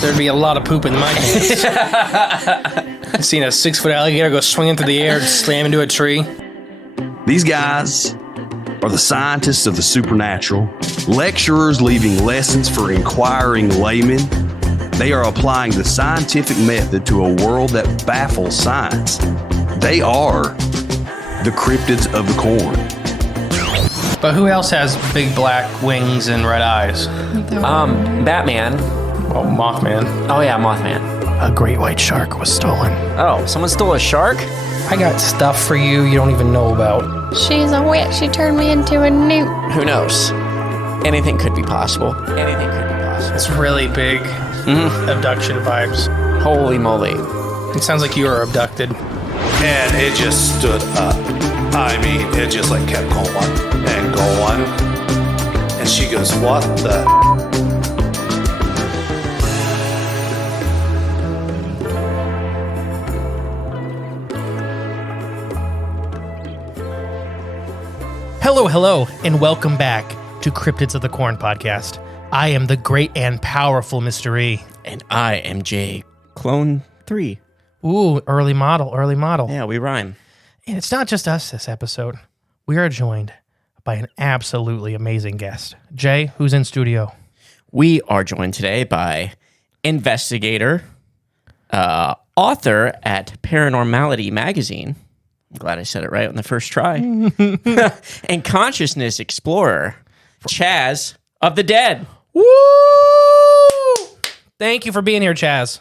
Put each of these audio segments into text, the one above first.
there'd be a lot of poop in my pants. I've seen a 6-foot alligator go swinging through the air and slam into a tree. These guys are the scientists of the supernatural, lecturers leaving lessons for inquiring laymen. They are applying the scientific method to a world that baffles science. They are the cryptids of the corn. But who else has big black wings and red eyes? Batman. Oh, Mothman. Oh yeah, Mothman. A great white shark was stolen. Oh, someone stole a shark? I got stuff for you don't even know about. She's a witch. She turned me into a newt. Who knows? Anything could be possible. Anything could be possible. It's really big abduction vibes. Holy moly. It sounds like you were abducted. And it just stood up. I mean, it just like kept going and going. And she goes, what the? Hello, and welcome back to Cryptids of the Corn podcast. I am the great and powerful Mr. E. And I am Jay. Clone 3. Ooh, early model. Yeah, we rhyme. And it's not just us this episode. We are joined by an absolutely amazing guest. Jay, who's in studio? We are joined today by investigator, author at Paranormality Magazine. I'm glad I said it right on the first try. And consciousness explorer, Chaz of the Dead. Woo! Thank you for being here, Chaz.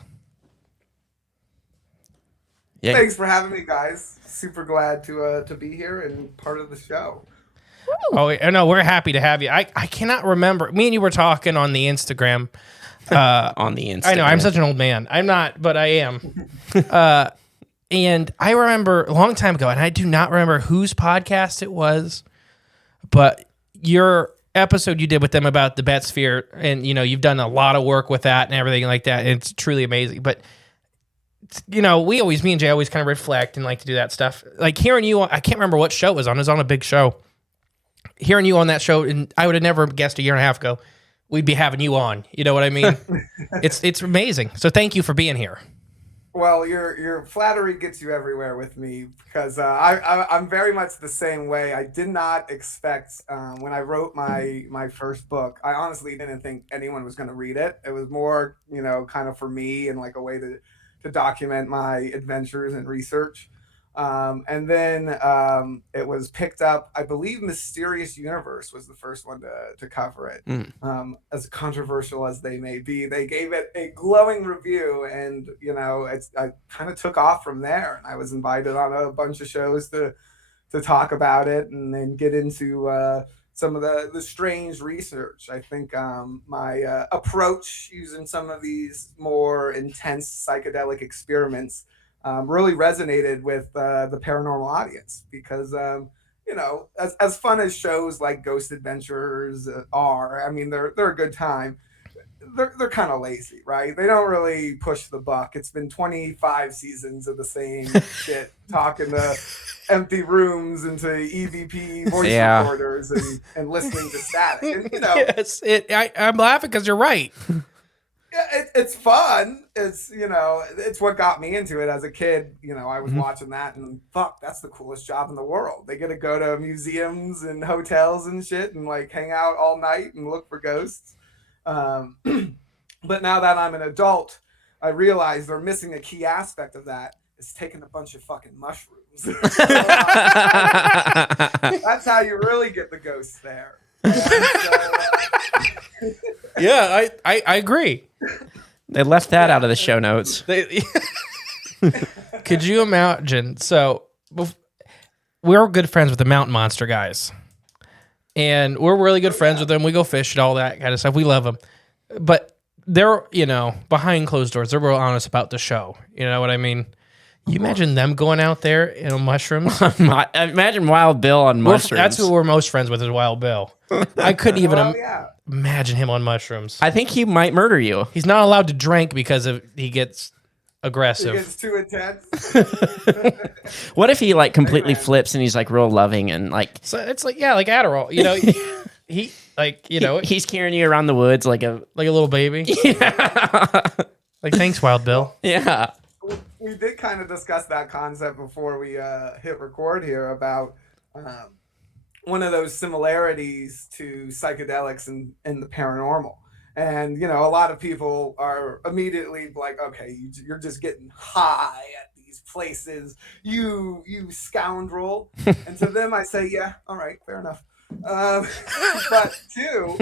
Yeah. Thanks for having me, guys. Super glad to be here and part of the show. Oh, no, we're happy to have you. I cannot remember. Me and you were talking on the Instagram. On the Instagram. I know, I'm such an old man. I'm not, but I am. And I remember a long time ago, and I do not remember whose podcast it was, but your episode you did with them about the Bet Sphere, and you've done a lot of work with that and everything like that. And it's truly amazing. But me and Jay always kind of reflect and like to do that stuff. Like hearing you, I can't remember what show it was on. It was on a big show. Hearing you on that show, and I would have never guessed a year and a half ago we'd be having you on. You know what I mean? It's amazing. So thank you for being here. Well, your flattery gets you everywhere with me because I'm very much the same way. I did not expect when I wrote my first book, I honestly didn't think anyone was going to read it. It was more, kind of for me and like a way to document my adventures and research. And then it was picked up, I believe Mysterious Universe was the first one to cover it. As controversial as they may be, they gave it a glowing review, and I kind of took off from there. And I was invited on a bunch of shows to talk about it and then get into some of the strange research. I think my approach using some of these more intense psychedelic experiments really resonated with the paranormal audience because, as fun as shows like Ghost Adventures are, I mean, they're a good time. They're kind of lazy, right? They don't really push the buck. It's been 25 seasons of the same shit, talking to empty rooms into EVP voice recorders and listening to static. And, Yes, I'm laughing because you're right. Yeah, it's fun. It's what got me into it as a kid. I was watching that and fuck, that's the coolest job in the world. They get to go to museums and hotels and shit and like hang out all night and look for ghosts. But now that I'm an adult, I realize they're missing a key aspect of that. Is taking a bunch of fucking mushrooms. That's how you really get the ghosts there. Yeah, I agree. They left that out of the show notes. Could you imagine? So we're good friends with the Mountain Monster guys, and we're really good friends with them. We go fish and all that kind of stuff. We love them, but they're behind closed doors. They're real honest about the show. You know what I mean? You imagine them going out there in mushrooms. Imagine Wild Bill on mushrooms. That's who we're most friends with is Wild Bill. I couldn't even imagine him on mushrooms. I think he might murder you. He's not allowed to drink because he gets aggressive. It gets too intense. What if he like completely flips and he's like real loving and like? So it's like like Adderall. Like, you know, He's carrying you around the woods like a little baby. yeah. Like, thanks, Wild Bill. Yeah. We did kind of discuss that concept before we hit record here about one of those similarities to psychedelics and the paranormal. And, you know, a lot of people are immediately like, okay, you're just getting high at these places, you scoundrel. And to them, I say, yeah, all right, fair enough. But two,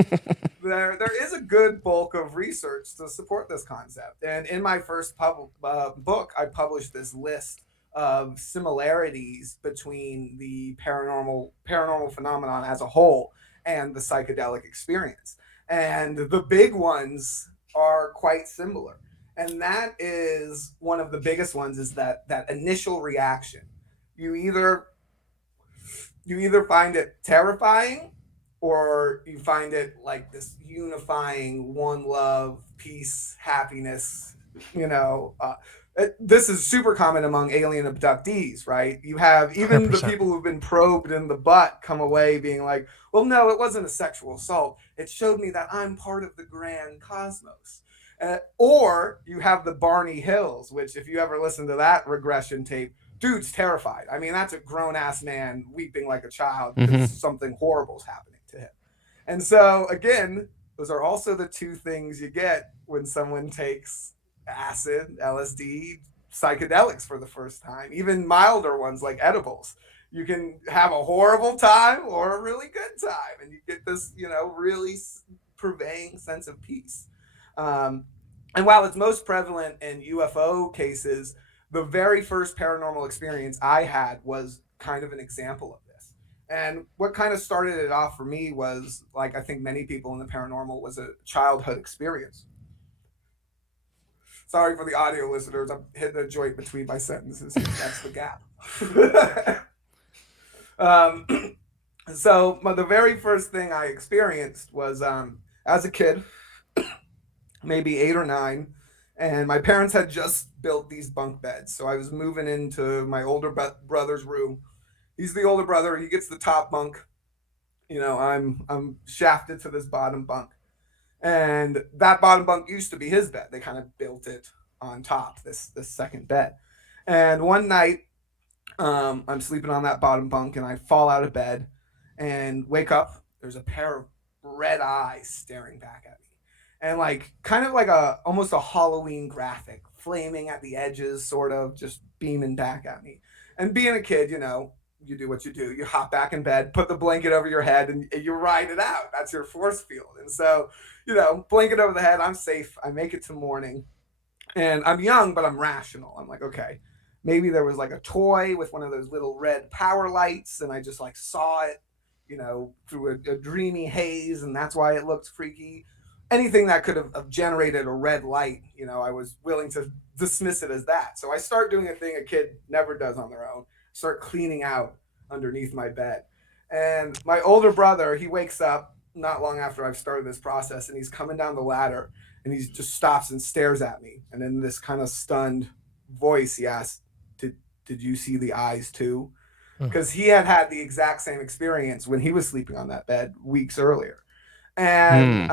there is a good bulk of research to support this concept. And in my first book, I published this list of similarities between the paranormal phenomenon as a whole and the psychedelic experience. And the big ones are quite similar. And that is one of the biggest ones, is that initial reaction. You either find it terrifying, or you find it like this unifying one love, peace, happiness, you know. This is super common among alien abductees, right? You have even 100%. The people who've been probed in the butt come away being like, well, no, it wasn't a sexual assault. It showed me that I'm part of the grand cosmos. Or you have the Barney Hills, which if you ever listen to that regression tape, dude's terrified. I mean, that's a grown-ass man weeping like a child because something horrible is happening to him. And so, again, those are also the two things you get when someone takes acid, LSD, psychedelics for the first time, even milder ones like edibles. You can have a horrible time or a really good time, and you get this, you know, really purveying sense of peace. And while it's most prevalent in UFO cases, the very first paranormal experience I had was kind of an example of this. And what kind of started it off for me was, like I think many people in the paranormal, was a childhood experience. Sorry for the audio listeners, I'm hitting a joint between my sentences. That's the gap. So the very first thing I experienced was as a kid, maybe 8 or 9, and my parents had just built these bunk beds. So I was moving into my older brother's room. He's the older brother. He gets the top bunk. You know, I'm shafted to this bottom bunk. And that bottom bunk used to be his bed. They kind of built it on top, this second bed. And one night, I'm sleeping on that bottom bunk, and I fall out of bed and wake up. There's a pair of red eyes staring back at me. And like, kind of like almost a Halloween graphic, flaming at the edges, sort of just beaming back at me. And being a kid, you know, you do what you do. You hop back in bed, put the blanket over your head, and you ride it out. That's your force field. And so, you know, blanket over the head, I'm safe. I make it to morning. And I'm young, but I'm rational. I'm like, okay, maybe there was like a toy with one of those little red power lights, and I just like saw it, you know, through a dreamy haze, and that's why it looked freaky. Anything that could have generated a red light, you know, I was willing to dismiss it as that. So I start doing a thing a kid never does on their own. Start cleaning out underneath my bed. And my older brother, he wakes up not long after I've started this process, and he's coming down the ladder, and he just stops and stares at me. And in this kind of stunned voice, he asks, did you see the eyes too? Because he had the exact same experience when he was sleeping on that bed weeks earlier. And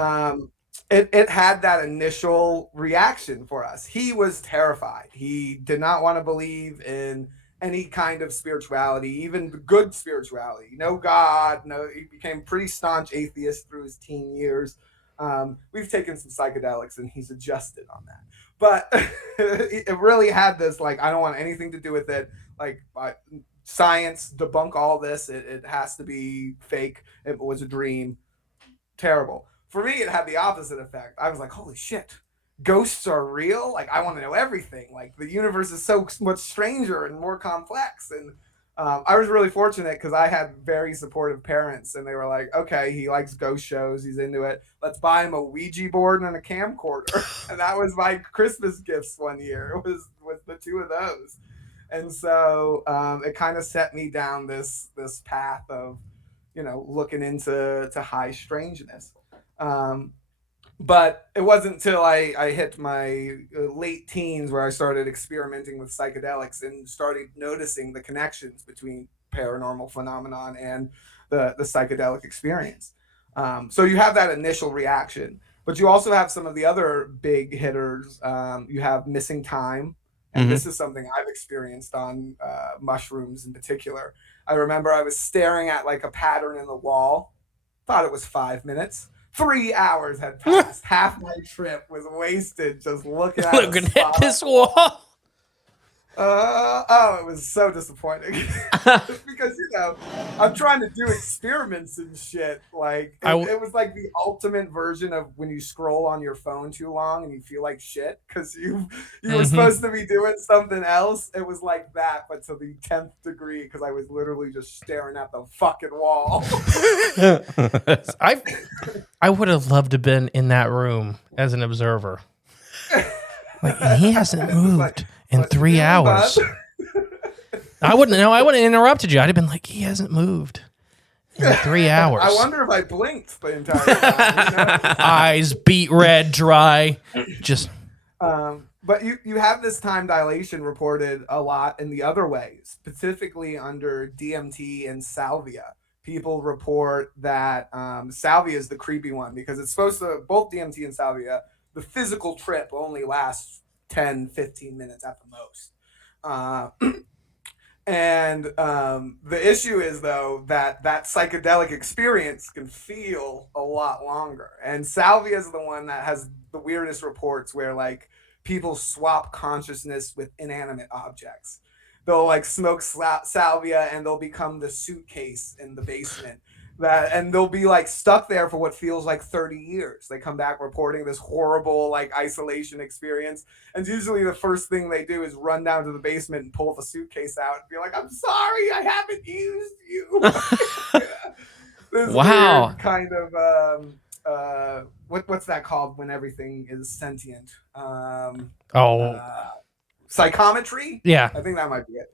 it had that initial reaction for us. He was terrified. He did not want to believe in any kind of spirituality, even the good spirituality. No God, no. He became pretty staunch atheist through his teen years. We've taken some psychedelics, and he's adjusted on that. But it really had this, like, I don't want anything to do with it. Like, science, debunk all this. It has to be fake. It was a dream. Terrible. For me, it had the opposite effect. I was like, holy shit, ghosts are real? Like, I want to know everything. Like, the universe is so much stranger and more complex. And I was really fortunate because I had very supportive parents, and they were like, okay, he likes ghost shows. He's into it. Let's buy him a Ouija board and a camcorder. And that was my Christmas gifts one year. It was with the two of those. And so it kind of set me down this path of, you know, looking into high strangeness. But it wasn't until I hit my late teens where I started experimenting with psychedelics and started noticing the connections between paranormal phenomenon and the psychedelic experience. So you have that initial reaction, but you also have some of the other big hitters. You have missing time. And this is something I've experienced on mushrooms in particular. I remember I was staring at like a pattern in the wall, thought it was 5 minutes. 3 hours had passed. Half my trip was wasted just looking at Looking at this wall. It was so disappointing. Because I'm trying to do experiments and shit. Like it was like the ultimate version of when you scroll on your phone too long and you feel like shit because you were supposed to be doing something else. It was like that, but to the 10th degree because I was literally just staring at the fucking wall. I would have loved to have been in that room as an observer. Like, he hasn't moved in 3 hours. I wouldn't know. I would have interrupted you. I'd have been like, he hasn't moved in 3 hours. I wonder if I blinked the entire time. Eyes beat red, dry. Just. But you have this time dilation reported a lot in the other way, specifically under DMT and salvia. People report that salvia is the creepy one because it's supposed to, both DMT and salvia, the physical trip only lasts 10, 15 minutes at the most. And the issue is, though, that psychedelic experience can feel a lot longer. And salvia is the one that has the weirdest reports where, like, people swap consciousness with inanimate objects. They'll, like, smoke salvia and they'll become the suitcase in the basement. And they'll be like stuck there for what feels like 30 years. They come back reporting this horrible like isolation experience. And usually the first thing they do is run down to the basement and pull the suitcase out and be like, I'm sorry, I haven't used you. This wow. weird kind of, what's that called when everything is sentient? Psychometry? Yeah. I think that might be it.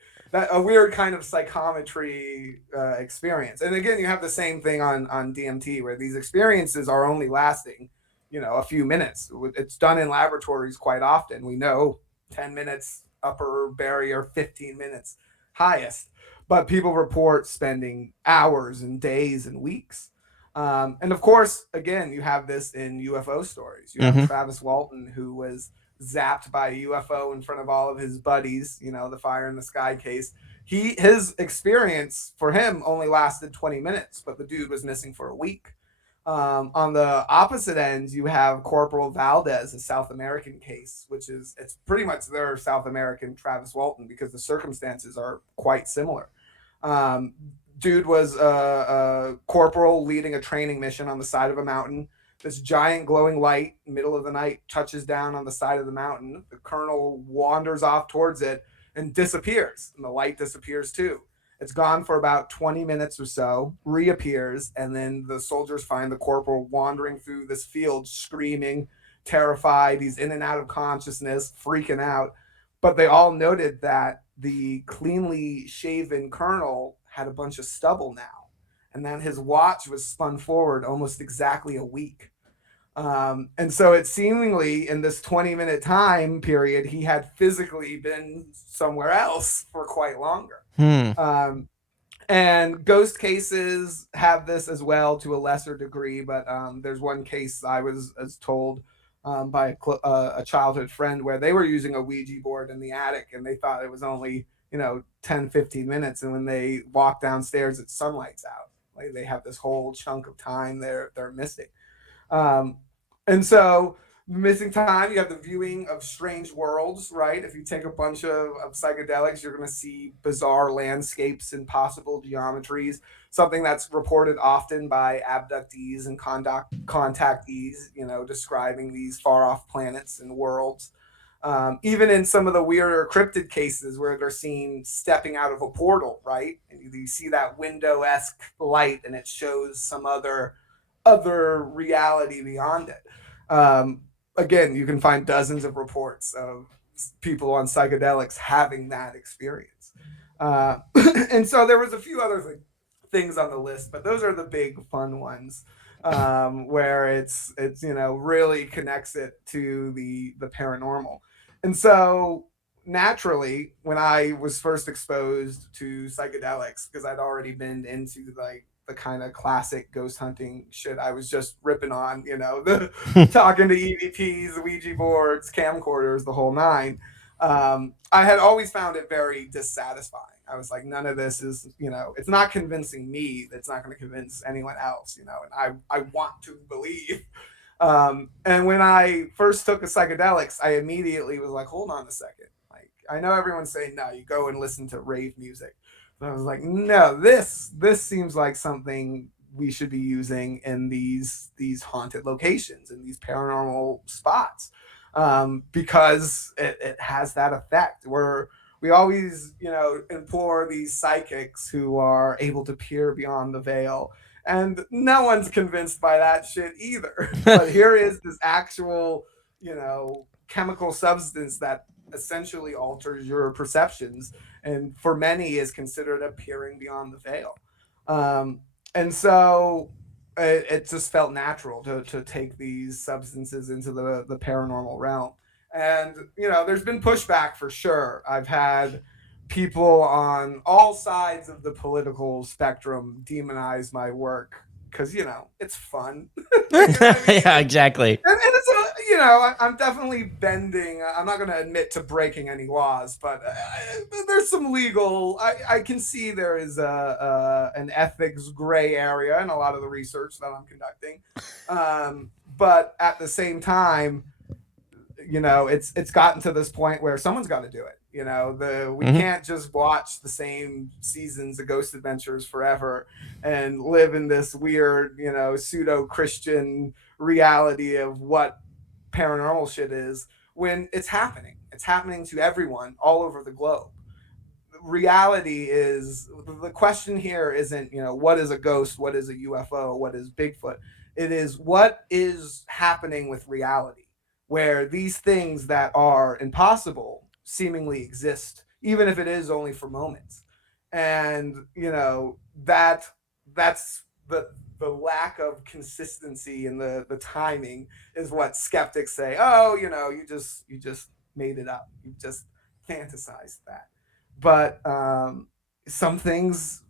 A weird kind of psychometry experience. And again, you have the same thing on DMT where these experiences are only lasting, a few minutes. It's done in laboratories quite often. We know 10 minutes upper barrier, 15 minutes highest. But people report spending hours and days and weeks. And of course, again, you have this in UFO stories. You have Travis Walton, who was zapped by a UFO in front of all of his buddies, the fire in the sky case. His experience for him only lasted 20 minutes, but the dude was missing for a week. On the opposite end, you have Corporal Valdez, a South American case, it's pretty much their South American Travis Walton because the circumstances are quite similar. Dude was a corporal leading a training mission on the side of a mountain. This giant glowing light, middle of the night, touches down on the side of the mountain. The colonel wanders off towards it and disappears, and the light disappears too. It's gone for about 20 minutes or so, reappears, and then the soldiers find the corporal wandering through this field, screaming, terrified. He's in and out of consciousness, freaking out. But they all noted that the cleanly shaven colonel had a bunch of stubble now, and then his watch was spun forward almost exactly a week. And so it seemingly in this 20-minute time period, he had physically been somewhere else for quite longer. And ghost cases have this as well to a lesser degree, but there's one case I was told by a childhood friend where they were using a Ouija board in the attic and they thought it was only 10, 15 minutes. And when they walk downstairs, it's sunlight's out. Like they have this whole chunk of time they're missing. And so missing time, you have the viewing of strange worlds, right? If you take a bunch of psychedelics, you're going to see bizarre landscapes and possible geometries, something that's reported often by abductees and contactees, describing these far off planets and worlds. Even in some of the weirder cryptid cases where they're seen stepping out of a portal, right? And you see that window-esque light and it shows some other reality beyond it. Again, you can find dozens of reports of people on psychedelics having that experience. And so there was a few other things on the list, but those are the big fun ones. Where it's really connects it to the paranormal. And so naturally, when I was first exposed to psychedelics, because I'd already been into like the kind of classic ghost hunting shit I was just ripping on, the talking to EVPs, Ouija boards, camcorders, the whole nine. I had always found it very dissatisfying. I was like, none of this is, it's not convincing me. It's not going to convince anyone else, and I want to believe. And when I first took the psychedelics, I immediately was like, hold on a second. Like, I know everyone's saying, no, you go and listen to rave music. But I was like, no, this seems like something we should be using in these haunted locations, in these paranormal spots, because it has that effect where we always, implore these psychics who are able to peer beyond the veil. And no one's convinced by that shit either. But here is this actual, chemical substance that essentially alters your perceptions, and for many is considered a peering beyond the veil. And so it just felt natural to take these substances into the paranormal realm. And, there's been pushback for sure. I've had people on all sides of the political spectrum demonize my work because, it's fun. Yeah, exactly. And it's, I'm definitely bending. I'm not going to admit to breaking any laws, but there's some legal. I can see there is an ethics gray area in a lot of the research that I'm conducting. But at the same time, it's gotten to this point where someone's got to do it. We can't just watch the same seasons of Ghost Adventures forever and live in this weird, pseudo-Christian reality of what paranormal shit is when it's happening. It's happening to everyone all over the globe. Reality is, the question here isn't, what is a ghost? What is a UFO? What is Bigfoot? It is, what is happening with reality, where these things that are impossible seemingly exist, even if it is only for moments. And that's the lack of consistency in the timing is what skeptics say, oh, you just made it up, you just fantasized that. But some things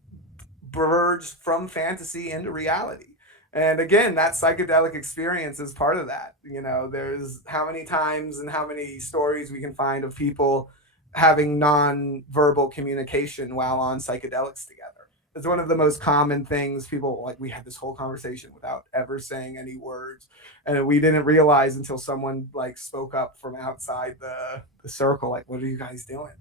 verge from fantasy into reality. And again, that psychedelic experience is part of that. There's how many times and how many stories we can find of people having non-verbal communication while on psychedelics together. It's one of the most common things. People, like, we had this whole conversation without ever saying any words. And we didn't realize until someone spoke up from outside the circle, like, what are you guys doing?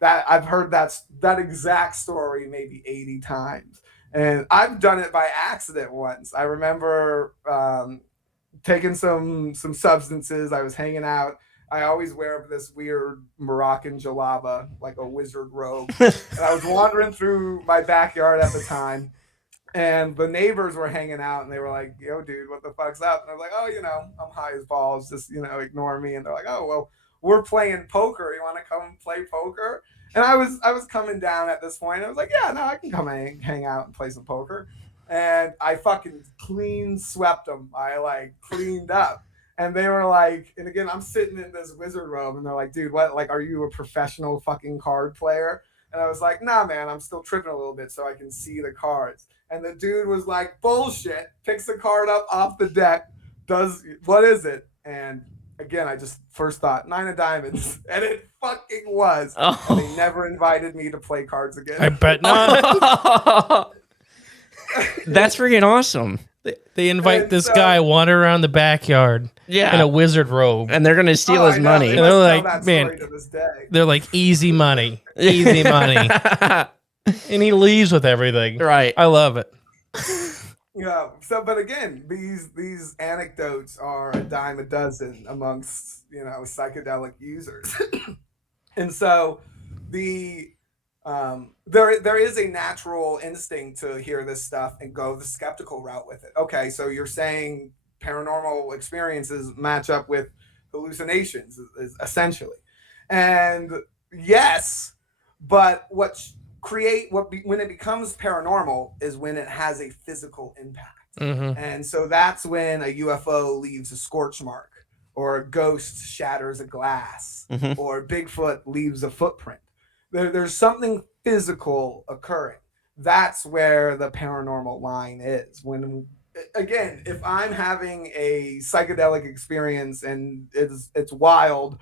That I've heard that exact story maybe 80 times. And I've done it by accident once. I remember taking some substances. I was hanging out. I always wear this weird Moroccan jalaba, like a wizard robe. And I was wandering through my backyard at the time. And the neighbors were hanging out, and they were like, yo, dude, what the fuck's up? And I was like, oh, I'm high as balls. Just, ignore me. And they're like, oh, well, we're playing poker. You want to come and play poker? And I was coming down at this point. I was like, yeah, no, I can come hang out and play some poker. And I fucking clean swept them. I cleaned up. And they were like, and again, I'm sitting in this wizard robe, and they're like, dude, what? Like, are you a professional fucking card player? And I was like, nah, man, I'm still tripping a little bit so I can see the cards. And the dude was like, bullshit, picks a card up off the deck, what is it? And again, I just first thought 9 of diamonds, and it fucking was. Oh. And they never invited me to play cards again. I bet not. That's freaking awesome. They invite And this so- guy wander around the backyard Yeah. in a wizard robe. And they're going to steal Oh, his I know. money. They And they're must like, tell that man, story to this day. They're like, easy money. Easy money. And he leaves with everything. Right. I love it. Yeah. So, but again, these anecdotes are a dime a dozen amongst psychedelic users, and so there is a natural instinct to hear this stuff and go the skeptical route with it. Okay, so you're saying paranormal experiences match up with hallucinations, is essentially, and yes, but when it becomes paranormal is when it has a physical impact. Mm-hmm. And so that's when a UFO leaves a scorch mark, or a ghost shatters a glass, Mhm. or Bigfoot leaves a footprint. There's something physical occurring. that's where the paranormal line is. When, again, if I'm having a psychedelic experience and it's wild,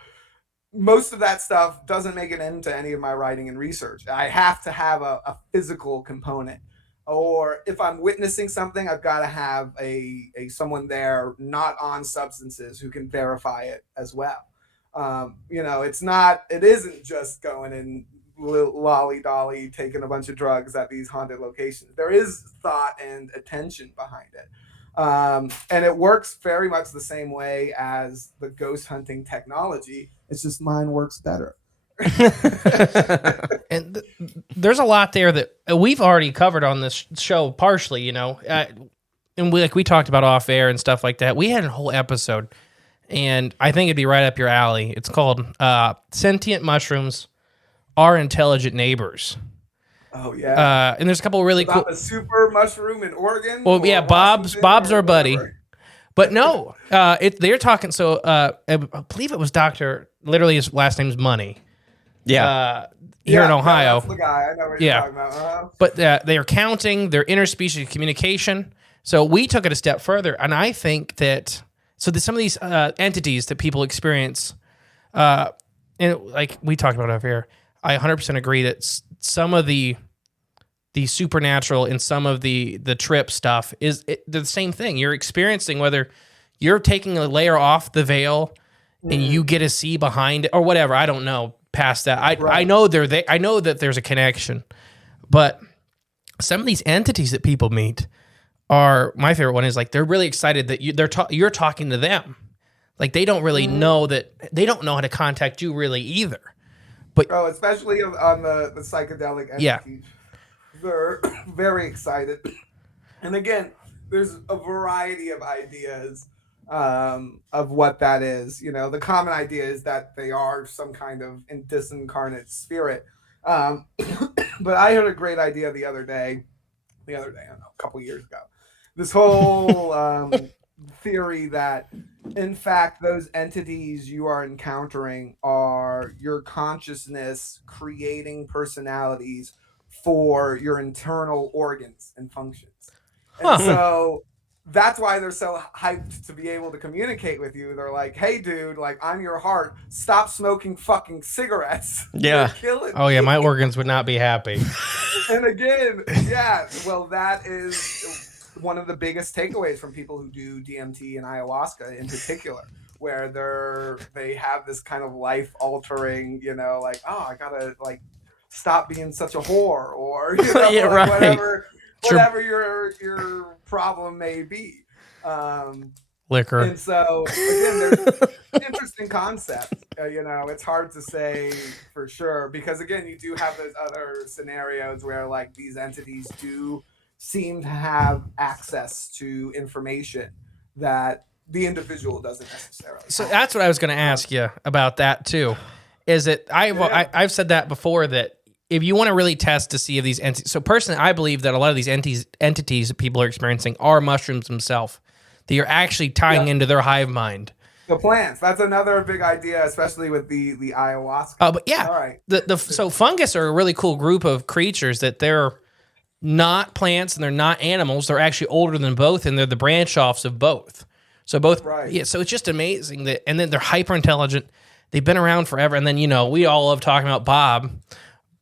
most of that stuff doesn't make it into any of my writing and research. I have to have a physical component. Or if I'm witnessing something, I've got to have a someone there not on substances who can verify it as well. It isn't just going in lolly dolly taking a bunch of drugs at these haunted locations. There is thought and attention behind it. And it works very much the same way as the ghost hunting technology. It's just mine works better. And there's a lot there that we've already covered on this show partially, and we talked about off air and stuff like that. We had a whole episode, and I think it'd be right up your alley. It's called Sentient Mushrooms Are Intelligent Neighbors. Oh yeah. And there's a couple of really cool. A super mushroom in Oregon. Well, yeah, Bob's our buddy. But no, they're talking. So I believe it was Dr. Literally, his last name's Money. Yeah. Here in Ohio. That's the guy. I know what you're talking about. But they are counting their interspecies communication. So we took it a step further, and I think that some of these entities that people experience, and like we talked about over here, I 100% agree that some of the supernatural and some of the trip stuff they're the same thing. You're experiencing whether you're taking a layer off the veil and you get to see behind it or whatever. I don't know past that. I know I know that there's a connection, but some of these entities that people meet are, my favorite one is like they're really excited that you're talking to them. Like they don't really know that they don't know how to contact you really either. But especially on the psychedelic entities. Yeah. They're very excited. And again, there's a variety of ideas of what that is. The common idea is that they are some kind of disincarnate spirit. But I heard a great idea the other day, I don't know, a couple years ago. This whole theory that, in fact, those entities you are encountering are your consciousness creating personalities for your internal organs and functions. And so that's why they're so hyped to be able to communicate with you. They're like, hey, dude, like, I'm your heart. Stop smoking fucking cigarettes. Yeah. You're killing oh, yeah, me. my organs would not be happy. And again, well, that is one of the biggest takeaways from people who do DMT and ayahuasca in particular, where they have this kind of life-altering, like, oh, I gotta, like, stop being such a whore, or whatever your problem may be. Liquor. And so again, there's an interesting concept. It's hard to say for sure because again, you do have those other scenarios where like these entities do seem to have access to information that the individual doesn't necessarily. So that's what I was going to ask you about that too. Is it I've said that before that if you want to really test to see if these entities, so personally, I believe that a lot of these entities that people are experiencing are mushrooms themselves. That you're actually tying into their hive mind. The plants. That's another big idea, especially with the ayahuasca. But yeah, all right. So fungus are a really cool group of creatures that they're not plants and they're not animals. They're actually older than both, and they're the branch offs of both. So both, yeah. So it's just amazing that, and then they're hyper intelligent. They've been around forever, and then we all love talking about Bob.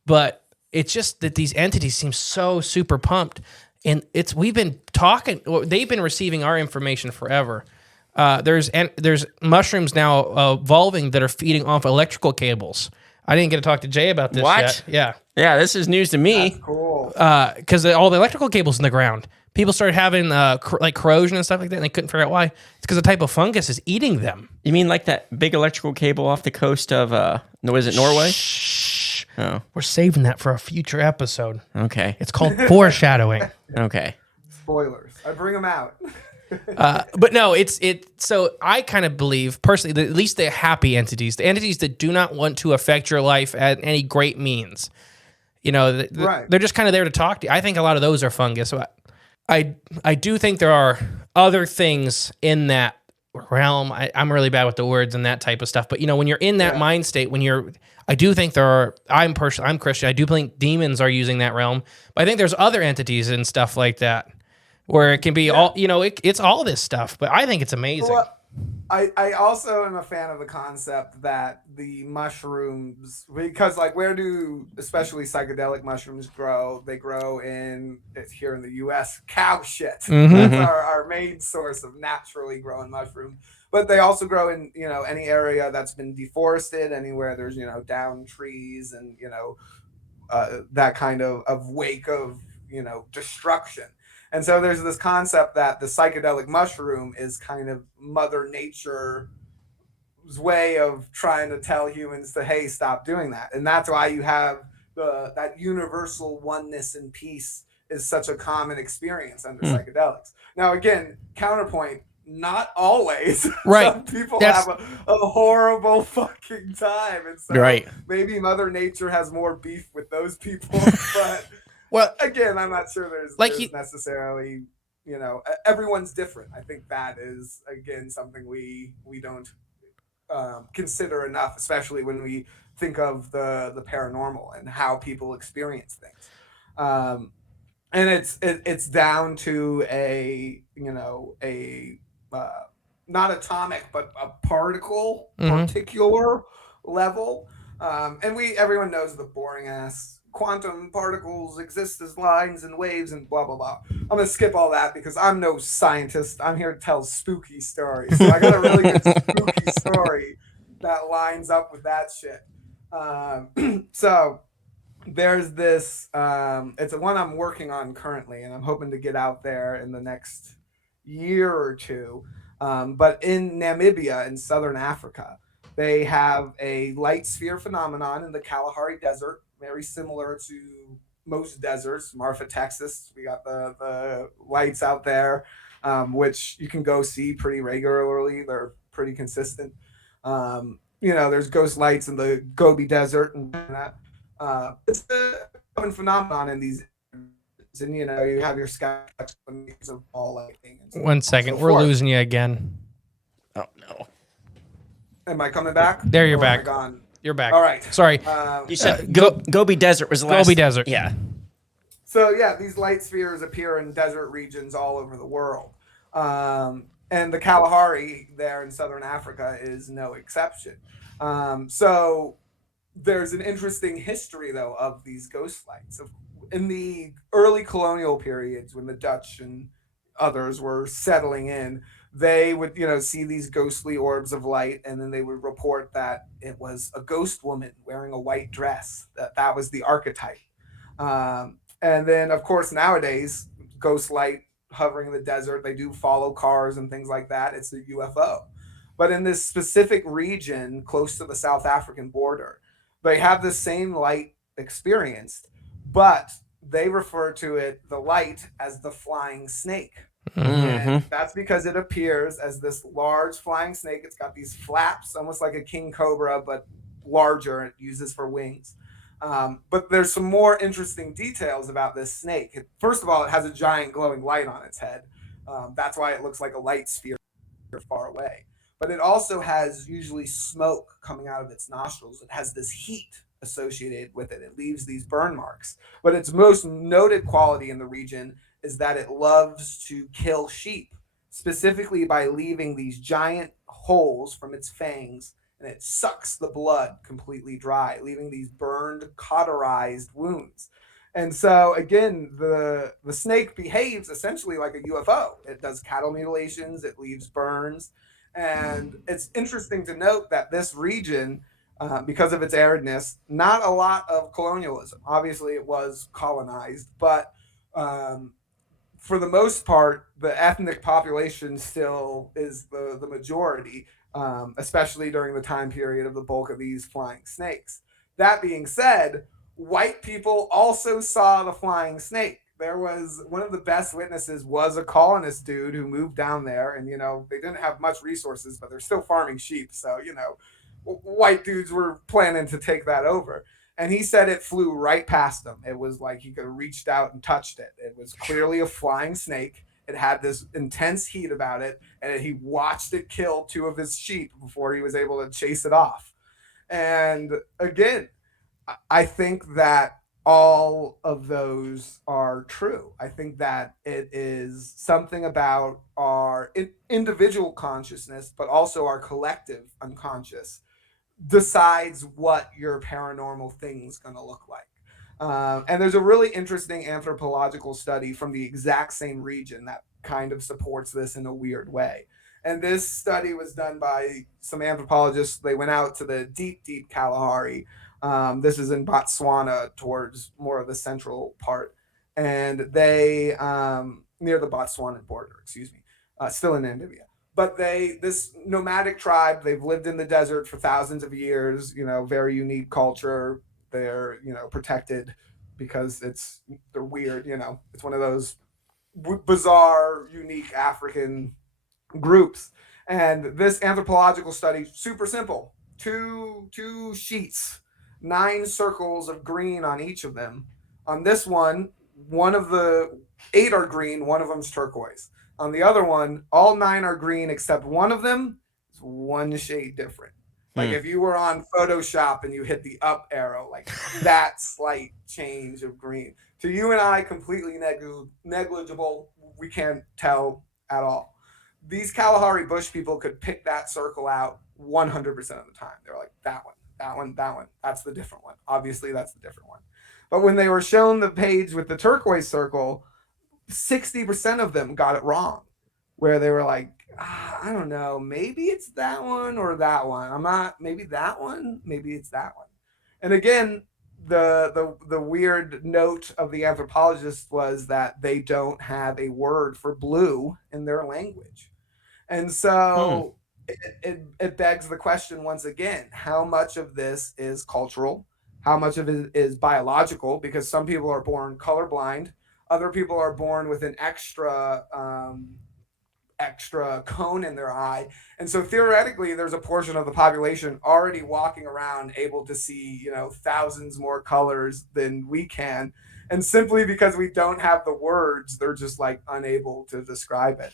But it's just that these entities seem so super pumped, and we've been talking. They've been receiving our information forever. There's mushrooms now evolving that are feeding off electrical cables. I didn't get to talk to Jay about this yet. Yeah, this is news to me. That's cool. Because all the electrical cables in the ground, people started having like corrosion and stuff like that, and they couldn't figure out why. It's because the type of fungus is eating them. You mean like that big electrical cable off the coast of was it Norway? Shh. Oh. We're saving that for a future episode. Okay. It's called foreshadowing. Okay. Spoilers. I bring them out. But no, so I kind of believe personally that at least the happy entities, the entities that do not want to affect your life at any great means, they're just kind of there to talk to you. I think a lot of those are fungus. So I do think there are other things in that realm. I'm really bad with the words and that type of stuff. But when you're in that mind state, I do think I'm Christian. I do think demons are using that realm, but I think there's other entities and stuff like that where it can be all, it's all this stuff, but I think it's amazing. Well, I also am a fan of the concept that the mushrooms, because like where do especially psychedelic mushrooms grow? They grow here in the U.S. cow shit. That's our main source of naturally growing mushroom. But they also grow in any area that's been deforested, anywhere there's down trees and that kind of wake of destruction. And so there's this concept that the psychedelic mushroom is kind of Mother Nature's way of trying to tell humans to, hey, stop doing that. And that's why you have that universal oneness and peace is such a common experience under psychedelics. Now, again, counterpoint, not always. Right. Some people have a horrible fucking time. And so maybe Mother Nature has more beef with those people, but... Well, again, I'm not sure there's necessarily, everyone's different. I think that is, again, something we don't consider enough, especially when we think of the paranormal and how people experience things. And it's down to a not atomic, but a particle, particular level. And everyone knows the boring ass quantum particles exist as lines and waves and blah, blah, blah. I'm going to skip all that because I'm no scientist. I'm here to tell spooky stories. So I got a really good spooky story that lines up with that shit. So there's this, it's one I'm working on currently, and I'm hoping to get out there in the next year or two. But in Namibia, in southern Africa, they have a light sphere phenomenon in the Kalahari Desert, very similar to most deserts. Marfa, Texas, we got the lights out there, which you can go see pretty regularly. They're pretty consistent. There's ghost lights in the Gobi Desert and that. It's a common phenomenon in these, and you have your sky of ball lighting. And 1 second, we're losing you again. Oh no! Am I coming back? There, you're back. Am I gone? You're back. All right. Sorry. You said Gobi Desert was the last. Gobi Desert. Yeah. So yeah, these light spheres appear in desert regions all over the world. And the Kalahari there in southern Africa is no exception. So there's an interesting history, though, of these ghost lights. In the early colonial periods, when the Dutch and others were settling in, they would, see these ghostly orbs of light, and then they would report that it was a ghost woman wearing a white dress. That was the archetype. And then, of course, nowadays, ghost light hovering in the desert, they do follow cars and things like that. It's a UFO. But in this specific region close to the South African border, they have the same light experienced, but they refer to the light, as the flying snake. And that's because it appears as this large flying snake. It's got these flaps, almost like a king cobra, but larger, and it uses for wings. But there's some more interesting details about this snake. First of all, it has a giant glowing light on its head. That's why it looks like a light sphere far away. But it also has usually smoke coming out of its nostrils. It has this heat associated with it. It leaves these burn marks. But its most noted quality in the region is that it loves to kill sheep, specifically by leaving these giant holes from its fangs, and it sucks the blood completely dry, leaving these burned, cauterized wounds. And so, again, the snake behaves essentially like a UFO. It does cattle mutilations, it leaves burns. And it's interesting to note that this region, because of its aridness, not a lot of colonialism. Obviously, it was colonized, but for the most part, the ethnic population still is the majority, especially during the time period of the bulk of these flying snakes. That being said, white people also saw the flying snake. There was one of the best witnesses was a colonist dude who moved down there, and they didn't have much resources, but they're still farming sheep, so white dudes were planning to take that over. And he said it flew right past him. It was like he could have reached out and touched it. It was clearly a flying snake. It had this intense heat about it, and he watched it kill 2 of his sheep before he was able to chase it off. And again, I think that all of those are true. I think that it is something about our individual consciousness, but also our collective unconscious decides what your paranormal thing's going to look like. And there's a really interesting anthropological study from the exact same region that kind of supports this in a weird way. And this study was done by some anthropologists. They went out to the deep, deep Kalahari. This is in Botswana, towards more of the central part. And they, near the Botswanan border, still in Namibia. But this nomadic tribe, they've lived in the desert for thousands of years, very unique culture. They're, protected because they're weird, it's one of those bizarre, unique African groups. And this anthropological study, super simple, two sheets, 9 circles of green on each of them. On this one of the 8 are green, one of them's turquoise. On the other one, all 9 are green except one of them is one shade different. Like if you were on Photoshop and you hit the up arrow, like that slight change of green. To you and I, completely negligible. We can't tell at all. These Kalahari bush people could pick that circle out 100% of the time. They're like, that one. That's the different one. Obviously, that's the different one. But when they were shown the page with the turquoise circle, 60% of them got it wrong, where they were like, I don't know, maybe it's that one or that one. Maybe that one, maybe it's that one. And again, the weird note of the anthropologist was that they don't have a word for blue in their language. And so it begs the question once again, how much of this is cultural? How much of it is biological? Because some people are born colorblind. Other people are born with an extra cone in their eye. And so theoretically, there's a portion of the population already walking around able to see, thousands more colors than we can. And simply because we don't have the words, they're just like unable to describe it.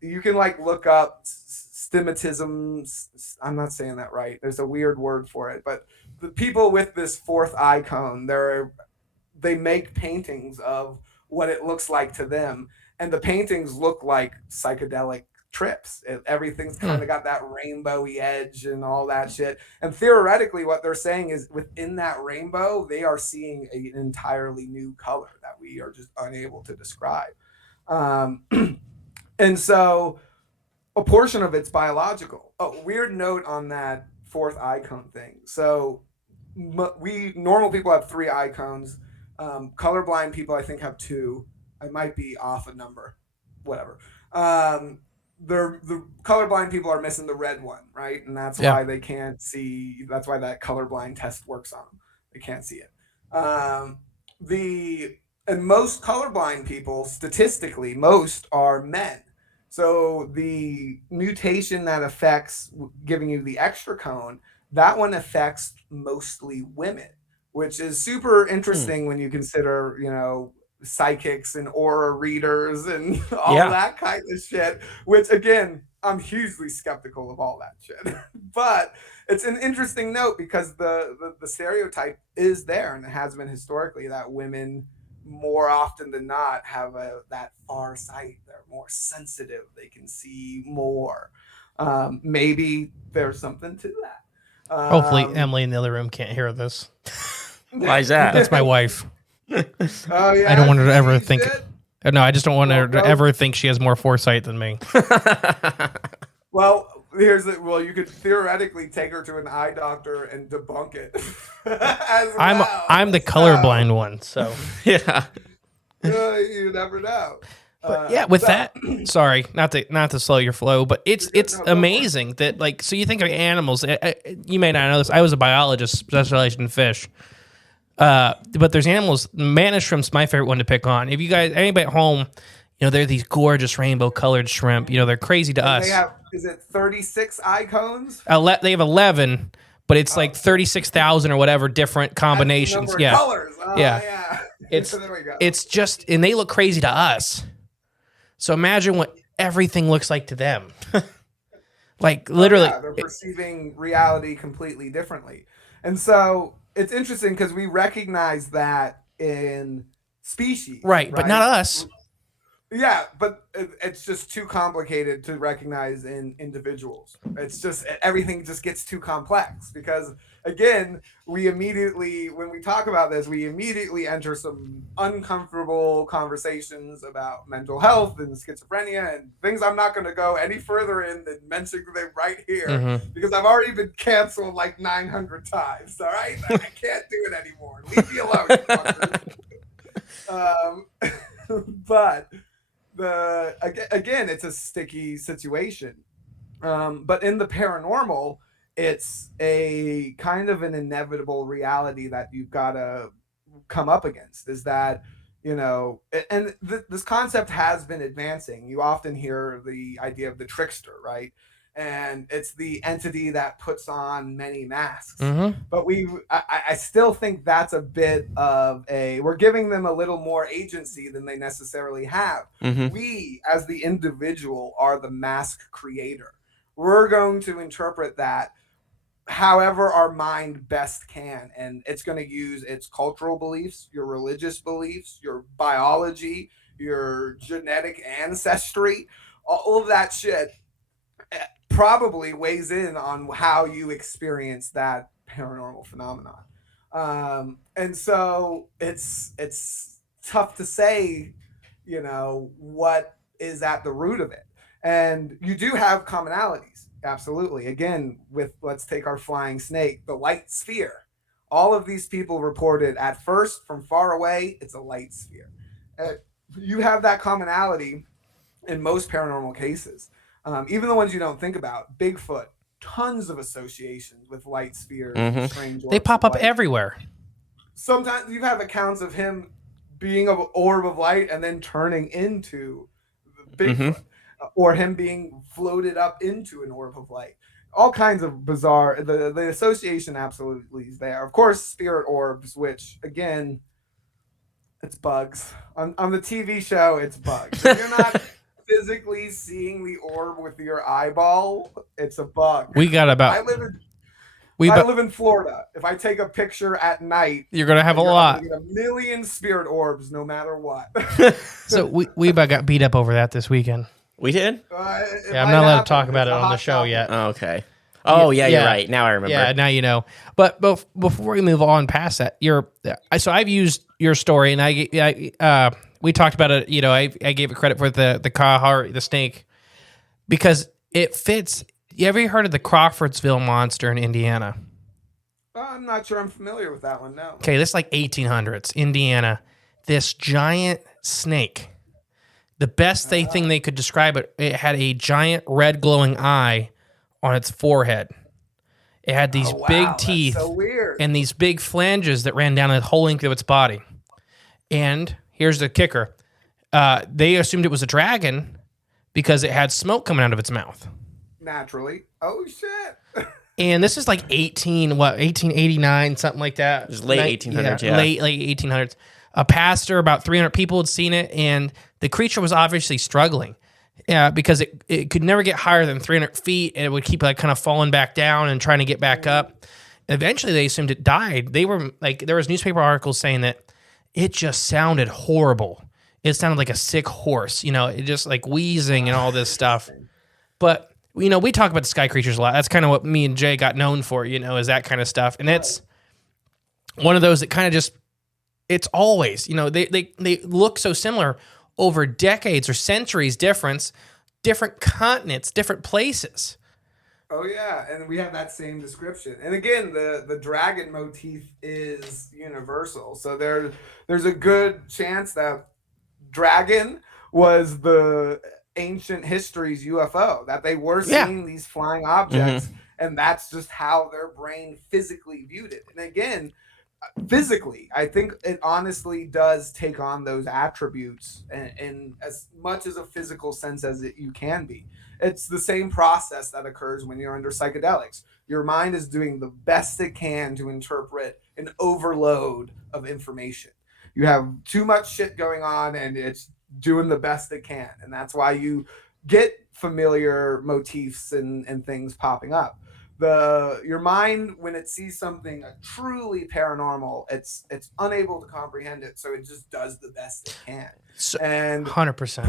You can look up stigmatism. I'm not saying that right. There's a weird word for it, but the people with this 4th eye cone, they make paintings of what it looks like to them. And the paintings look like psychedelic trips. Everything's kind of got that rainbowy edge and all that shit. And theoretically, what they're saying is within that rainbow, they are seeing an entirely new color that we are just unable to describe. And so a portion of it's biological. Oh, weird note on that 4th eye cone thing. So normal people have 3 eye cones. Colorblind people, I think, have 2. I might be off a number, whatever. The colorblind people are missing the red one, right? And that's why they can't see. That's why that colorblind test works on them. They can't see it. And most colorblind people, statistically, most are men. So the mutation that affects giving you the extra cone, that one affects mostly women, which is super interesting when you consider, psychics and aura readers and all that kind of shit, which again, I'm hugely skeptical of all that shit. But it's an interesting note because the stereotype is there, and it has been historically, that women more often than not have that far sight. They're more sensitive. They can see more. Maybe there's something to that. Hopefully Emily in the other room can't hear this. Why is that? That's my wife. Oh yeah. I don't want her to ever think. No, I just don't want her to ever think she has more foresight than me. Well, you could theoretically take her to an eye doctor and debunk it. I'm the colorblind one, so Yeah. You never know. But with that, sorry, not to slow your flow, but it's amazing that so you think of animals. You may not know this. I was a biologist specialized in fish. But there's animals. Mantis shrimp's my favorite one to pick on. If you guys, anybody at home, they're these gorgeous rainbow colored shrimp. They're crazy to us. They have, is it 36 eye cones? They have 11, but it's 36,000 or whatever different combinations. Colors. Oh, yeah. It's there we go. It's just, and they look crazy to us. So imagine what everything looks like to them. Like literally, they're perceiving reality completely differently. And so it's interesting because we recognize that in species. right, but not us. Yeah, but it's just too complicated to recognize in individuals. It's just everything just gets too complex because, again, when we talk about this, we immediately enter some uncomfortable conversations about mental health and schizophrenia and things I'm not going to go any further in than mentioning them right here because I've already been canceled like 900 times. All right, I can't do it anymore. Leave me alone, you fuckers. But again, it's a sticky situation. But in the paranormal, it's a kind of an inevitable reality that you've got to come up against is that, and this concept has been advancing. You often hear the idea of the trickster, right? And it's the entity that puts on many masks. But I still think that's a bit of we're giving them a little more agency than they necessarily have. We, as the individual, are the mask creator. We're going to interpret that however our mind best can. And it's going to use its cultural beliefs, your religious beliefs, your biology, your genetic ancestry, all of that shit probably weighs in on how you experience that paranormal phenomenon. And so it's tough to say, what is at the root of it. And you do have commonalities. Absolutely. Again, let's take our flying snake, the light sphere. All of these people reported at first from far away, it's a light sphere. You have that commonality in most paranormal cases. Even the ones you don't think about, Bigfoot, tons of associations with light spheres, strange orbs. They pop up everywhere. Sometimes you have accounts of him being an orb of light and then turning into Bigfoot, or him being floated up into an orb of light. All kinds of bizarre. The association absolutely is there. Of course, spirit orbs, which again, it's bugs. On the TV show, it's bugs. If you're not physically seeing the orb with your eyeball, it's a bug. We got about. I live in Florida. If I take a picture at night, you're gonna have a lot. Get a million spirit orbs, no matter what. So we about got beat up over that this weekend. We did? Yeah, I'm not allowed to talk about it on the show yet. Oh, okay. Oh, yeah, you're right. Now I remember. Yeah, now you know. But before we move on past that, so I've used your story, and we talked about it. I gave it credit for the Kahar, the snake, because it fits. You ever heard of the Crawfordsville monster in Indiana? I'm not sure I'm familiar with that one, no. Okay, this is like 1800s, Indiana. This giant snake. The best thing they could describe it had a giant red glowing eye on its forehead. It had these big teeth and these big flanges that ran down the whole length of its body. And here's the kicker. They assumed it was a dragon because it had smoke coming out of its mouth. Naturally. Oh, shit. And this is like 1889, something like that. It was late 1800s, yeah. Late 1800s. A pastor, about 300 people had seen it, and the creature was obviously struggling. Because it could never get higher than 300 feet, and it would keep like kind of falling back down and trying to get back up. Eventually, they assumed it died. They were like, there was newspaper articles saying that it just sounded horrible. It sounded like a sick horse, it just like wheezing and all this stuff. But we talk about the sky creatures a lot. That's kind of what me and Jay got known for, is that kind of stuff. And it's one of those that kind of just, it's always, they look so similar over decades or centuries different continents, different places. Oh yeah, and we have that same description. And again, the dragon motif is universal. So there's a good chance that dragon was the ancient history's UFO, that they were seeing these flying objects, and that's just how their brain physically viewed it. And again, physically, I think it honestly does take on those attributes in as much as a physical sense as you can be. It's the same process that occurs when you're under psychedelics. Your mind is doing the best it can to interpret an overload of information. You have too much shit going on, and it's doing the best it can. And that's why you get familiar motifs and things popping up. Your mind, when it sees something truly paranormal, it's unable to comprehend it, so it just does the best it can. And 100%.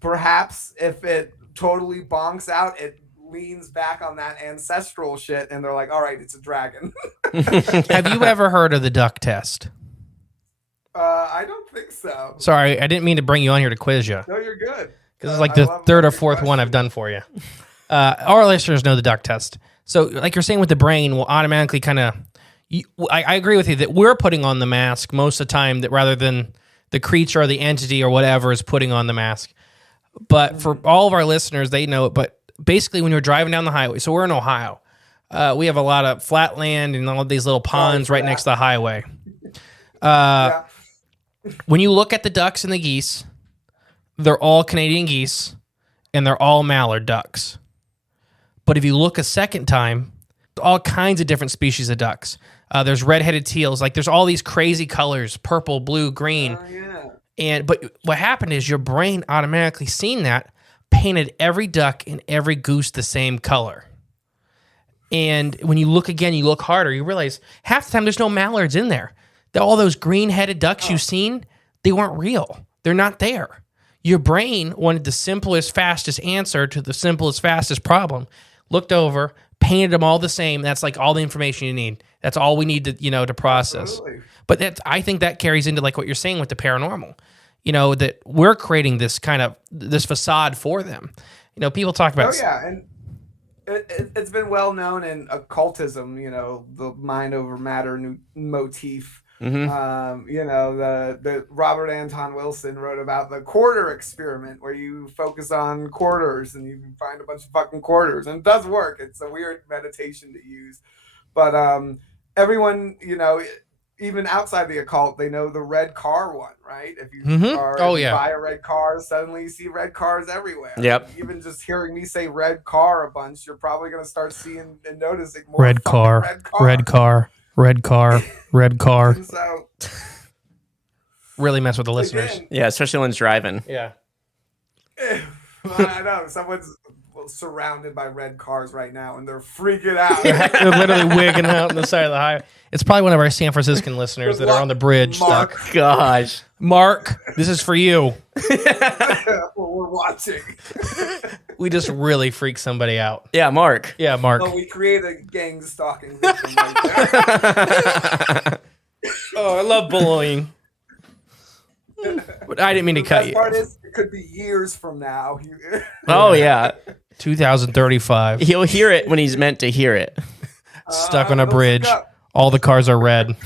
Perhaps if it totally bonks out, it leans back on that ancestral shit, and they're like, all right, it's a dragon. Have you ever heard of the duck test? I don't think so. Sorry, I didn't mean to bring you on here to quiz you. No, you're good. Because it's like the third or fourth one I've done for you. Our listeners know the duck test. So like you're saying with the brain, we'll automatically kind of... I agree with you that we're putting on the mask most of the time, that rather than the creature or the entity or whatever is putting on the mask. But for all of our listeners, they know it. But basically when you're driving down the highway, so we're in Ohio. We have a lot of flat land and all of these little ponds right next to the highway. When you look at the ducks and the geese, they're all Canadian geese, and they're all mallard ducks. But if you look a second time, all kinds of different species of ducks. There's red-headed teals. Like, there's all these crazy colors, purple, blue, green. But what happened is your brain automatically seen that, painted every duck and every goose the same color. And when you look again, you look harder, you realize half the time there's no mallards in there. All those green-headed ducks you've seen, they weren't real. They're not there. Your brain wanted the simplest, fastest answer to the simplest, fastest problem. Looked over, painted them all the same. That's like all the information you need. That's all we need to, to process. Absolutely. But I think that carries into like what you're saying with the paranormal. That we're creating this kind of this facade for them. People talk about. Oh yeah, and it's been well known in occultism. The mind over matter motif. Mm-hmm. The Robert Anton Wilson wrote about the quarter experiment, where you focus on quarters and you find a bunch of fucking quarters, and it does work. It's a weird meditation to use, but everyone, even outside the occult, they know the red car one, right? If you buy a red car, suddenly you see red cars everywhere. Yep. Even just hearing me say red car a bunch, you're probably going to start seeing and noticing more red car. So, really mess with the listeners. Again, Yeah, especially when it's driving. Yeah. I know someone's surrounded by red cars right now, and they're freaking out. They're literally wigging out on the side of the highway. It's probably one of our San Franciscan listeners that are on the bridge. Mark. Stuck. Gosh. Mark, this is for you. Well, we're watching. We just really freaked somebody out. Yeah, Mark. Yeah, Mark. Well, we create a gang stalking victim right there. Oh, I love bullying. But I didn't mean to cut you. The best part is, it could be years from now. Oh, yeah. 2035. He'll hear it when he's meant to hear it. Stuck on a bridge. All the cars are red.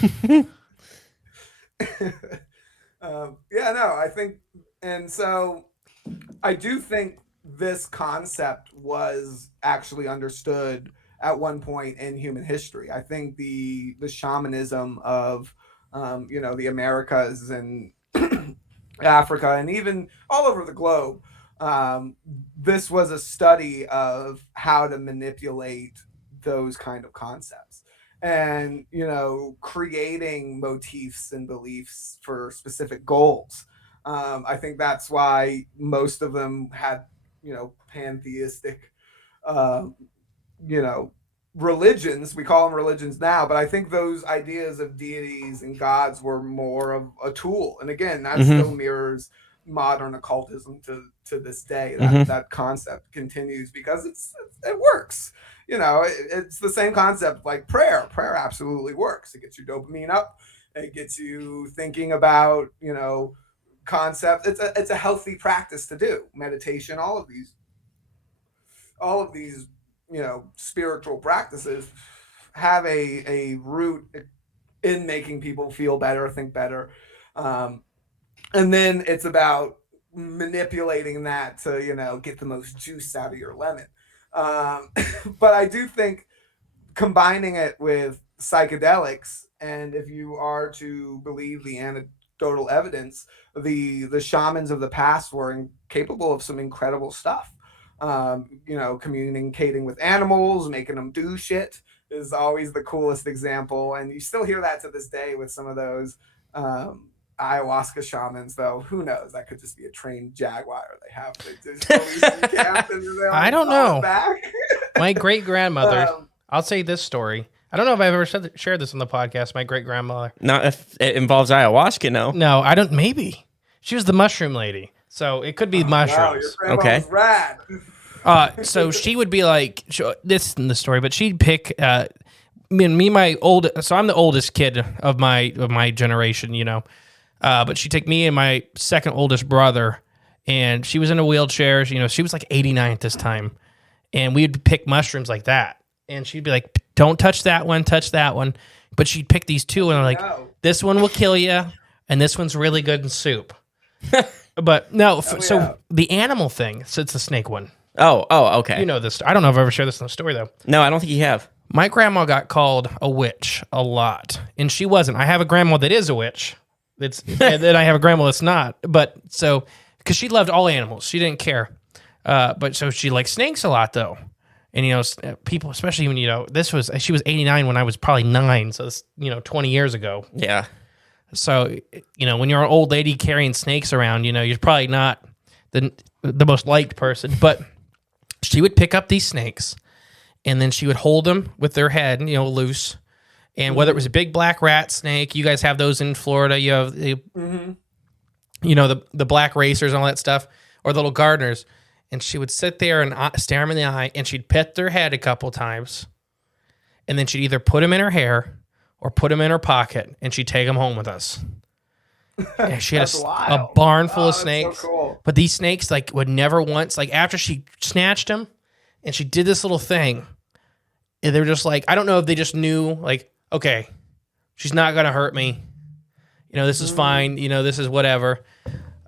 I think, and so I do think this concept was actually understood at one point in human history. I think the shamanism of, the Americas and Africa and even all over the globe, this was a study of how to manipulate those kind of concepts and, creating motifs and beliefs for specific goals. I think that's why most of them had, pantheistic, religions. We call them religions now, but I think those ideas of deities and gods were more of a tool. And again, that still mirrors modern occultism to this day. That concept continues because it works. It's the same concept like prayer. Prayer absolutely works. It gets your dopamine up. It gets you thinking about, concepts. It's a healthy practice to do. Meditation, all of these, spiritual practices have a root in making people feel better, think better. And then it's about manipulating that to, get the most juice out of your lemon. But I do think combining it with psychedelics, and if you are to believe the anecdotal evidence, the shamans of the past were capable of some incredible stuff. Communicating with animals, making them do shit is always the coolest example. And you still hear that to this day with some of those ayahuasca shamans, though, who knows? That could just be a trained jaguar they have. They just always camp and they're I don't know. Back. My great grandmother. I'll say this story. I don't know if I've ever shared this on the podcast. My great grandmother. Not if it involves ayahuasca, no. No, I don't. Maybe she was the mushroom lady, so it could be mushrooms. Wow, your grandma was rad. So she would be like, this isn't the story, but she'd pick me, my old. So I'm the oldest kid of my generation, you know. But she'd take me and my second oldest brother, and she was in a wheelchair. You know, she was like 89 at this time, and we'd pick mushrooms like that. And she'd be like, don't touch that one, touch that one. But she'd pick these two, and I'm like, this one will kill you, and this one's really good in soup. But no, so the animal thing, so it's the snake one. Oh, okay. You know this. I don't know if I've ever shared this in the story, though. No, I don't think you have. My grandma got called a witch a lot, and she wasn't. I have a grandma that is a witch. And then I have a grandma that's not. But so, because she loved all animals, she didn't care. But so she liked snakes a lot, though. And, you know, people, especially when, you know, she was 89 when I was probably 9. So, it's, 20 years ago. Yeah. So, when you're an old lady carrying snakes around, you're probably not the most liked person. But she would pick up these snakes and then she would hold them with their head, loose. And whether it was a big black rat snake, you guys have those in Florida. You have, the black racers and all that stuff, or the little gardeners. And she would sit there and stare them in the eye, and she'd pet their head a couple times. And then she'd either put them in her hair or put them in her pocket, and she'd take them home with us. And she had a barn full of snakes. So cool. But these snakes, would never once, after she snatched them, and she did this little thing, and they were just I don't know if they just knew, okay, she's not going to hurt me. This is fine. This is whatever.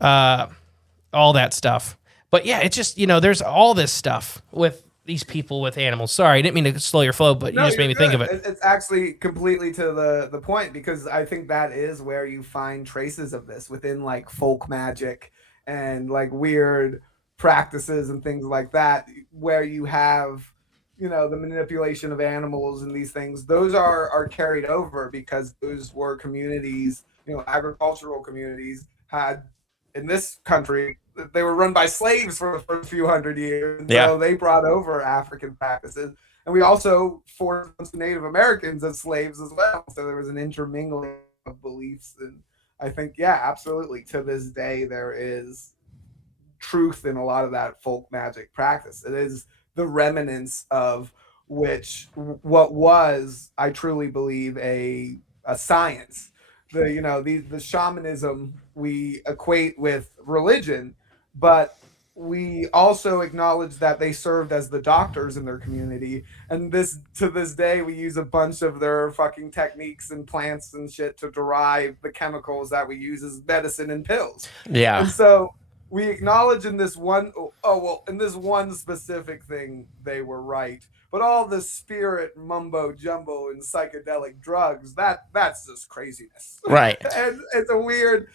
All that stuff. But yeah, it's just, there's all this stuff with these people with animals. Sorry, I didn't mean to slow your flow, but you just made me think of it. It's actually completely to the point, because I think that is where you find traces of this within folk magic and weird practices and things like that, where you have, the manipulation of animals and these things. Those are carried over because those were communities, agricultural communities had in this country. They were run by slaves for the first few hundred years. And so they brought over African practices. And we also forced Native Americans as slaves as well. So there was an intermingling of beliefs. And I think, absolutely. To this day, there is truth in a lot of that folk magic practice. It is the remnants of what was, I truly believe, a science. The shamanism we equate with religion, but we also acknowledge that they served as the doctors in their community. And to this day, we use a bunch of their fucking techniques and plants and shit to derive the chemicals that we use as medicine and pills. Yeah. And so we acknowledge in this one specific thing, they were right. But all the spirit mumbo jumbo and psychedelic drugs, that's just craziness. Right. And it's a weird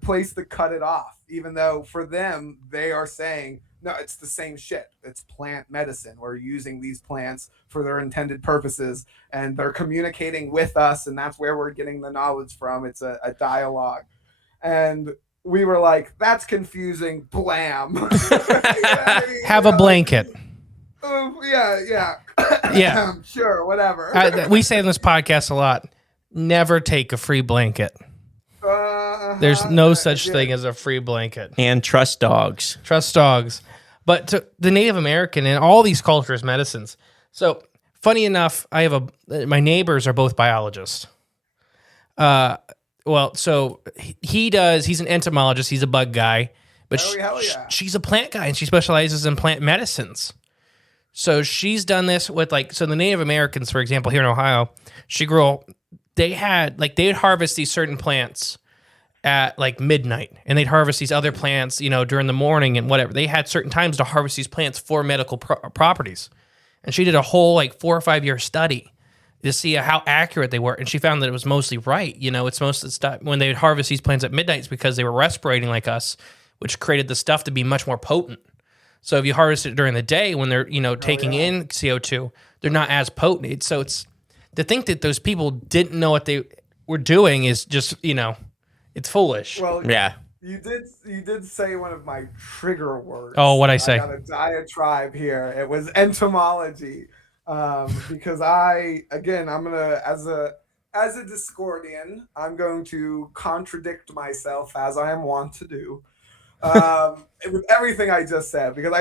place to cut it off, even though for them, they are saying, no, it's the same shit. It's plant medicine. We're using these plants for their intended purposes, and they're communicating with us, and that's where we're getting the knowledge from. It's a dialogue. And we were like, that's confusing. Blam. Have a blanket. Yeah. Sure, whatever. We say in this podcast a lot, never take a free blanket. There's no such thing as a free blanket. And trust dogs. Trust dogs. But to the Native American and all these cultures, medicines. So funny enough, my neighbors are both biologists. So he's an entomologist. He's a bug guy. But she's a plant guy, and she specializes in plant medicines. So she's done this with the Native Americans, for example, here in Ohio. They'd harvest these certain plants at midnight, and they'd harvest these other plants, during the morning and whatever. They had certain times to harvest these plants for medical properties. And she did a whole 4 or 5 year study to see how accurate they were. And she found that it was mostly right. It's most of the stuff when they would harvest these plants at midnight, it's because they were respirating like us, which created the stuff to be much more potent. So if you harvest it during the day when they're, taking in CO2, they're not as potent. So it's to think that those people didn't know what they were doing is just, It's foolish. Well, Yeah. you did say one of my trigger words. Oh, what'd I say? I got a diatribe here. It was entomology. Because I'm gonna as a Discordian, I'm going to contradict myself as I am wont to do. With everything I just said, because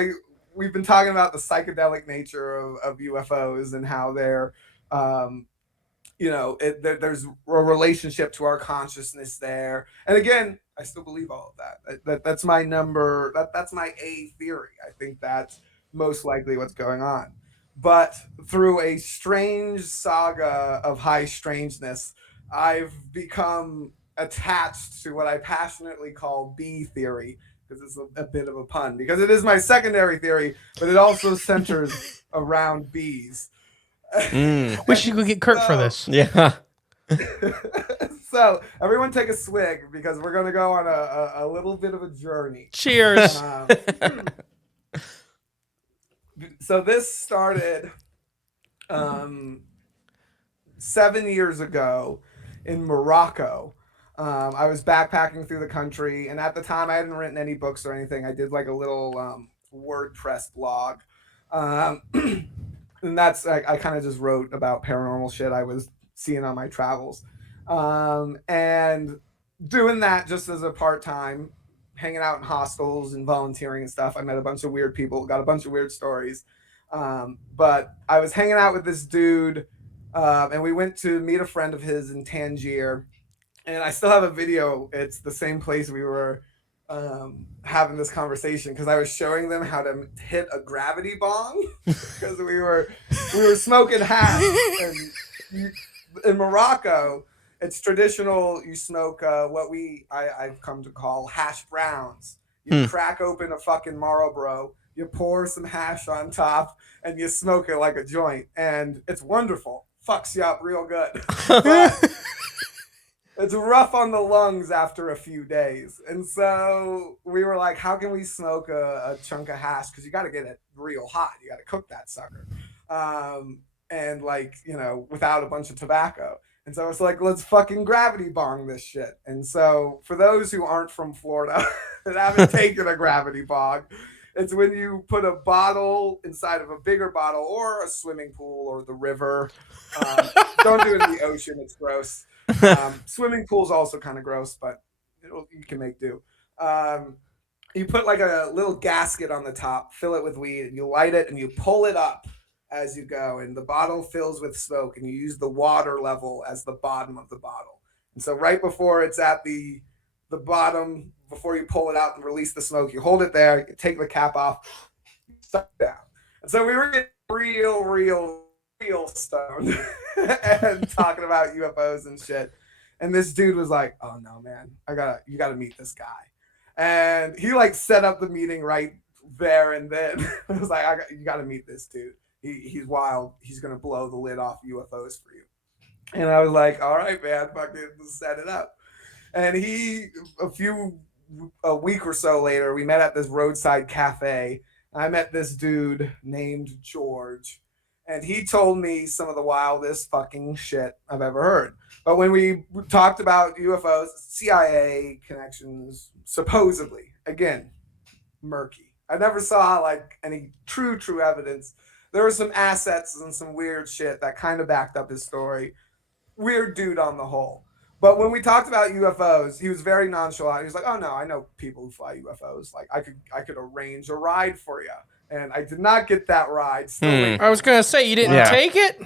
we've been talking about the psychedelic nature of UFOs and how they're there's a relationship to our consciousness there. And again, I still believe all of that. That's my number. That's my A theory. I think that's most likely what's going on. But through a strange saga of high strangeness, I've become attached to what I passionately call B theory, because it's a bit of a pun, because it is my secondary theory, but it also centers around bees. We should go get Kurt for this. Yeah. So everyone take a swig, because we're going to go on a little bit of a journey. Cheers. So this started 7 years ago in Morocco. I was backpacking through the country, and at the time I hadn't written any books or anything. I did like a little WordPress blog. And that's, I kind of just wrote about paranormal shit I was seeing on my travels. And doing that just as a part-time, hanging out in hostels and volunteering and stuff. I met a bunch of weird people, got a bunch of weird stories. But I was hanging out with this dude, and we went to meet a friend of his in Tangier. And I still have a video. It's the same place we were having this conversation, because I was showing them how to hit a gravity bong, because we were smoking hash. And in Morocco, it's traditional. You smoke what I've come to call hash browns. You crack open a fucking Marlboro, you pour some hash on top, and you smoke it like a joint, and it's wonderful. Fucks you up real good. But it's rough on the lungs after a few days. And so we were like, how can we smoke a chunk of hash? Because you got to get it real hot. You got to cook that sucker. And without a bunch of tobacco. And so it's like, let's fucking gravity bong this shit. And so for those who aren't from Florida and haven't taken a gravity bong, it's when you put a bottle inside of a bigger bottle or a swimming pool or the river. Don't do it in the ocean. It's gross. Swimming pool's also kind of gross, but you can make do. You put like a little gasket on the top, fill it with weed, and you light it and you pull it up as you go, and the bottle fills with smoke, and you use the water level as the bottom of the bottle. And so right before it's at the bottom, before you pull it out and release the smoke, you hold it there, you take the cap off, suck down. And so we were getting real stoned and talking about UFOs and shit. And this dude was like, "Oh no, man, you gotta meet this guy." And he like set up the meeting right there and then. I was like, "You gotta meet this dude. He's wild. He's gonna blow the lid off UFOs for you." And I was like, "All right, man, fucking set it up." And a week or so later, we met at this roadside cafe. I met this dude named George, and he told me some of the wildest fucking shit I've ever heard. But when we talked about UFOs, CIA connections, supposedly, again, murky. I never saw like any true evidence. There were some assets and some weird shit that kind of backed up his story. Weird dude on the whole. But when we talked about UFOs, he was very nonchalant. He was like, "Oh no, I know people who fly UFOs. Like I could arrange a ride for you." And I did not get that ride. I was gonna say, you didn't take it?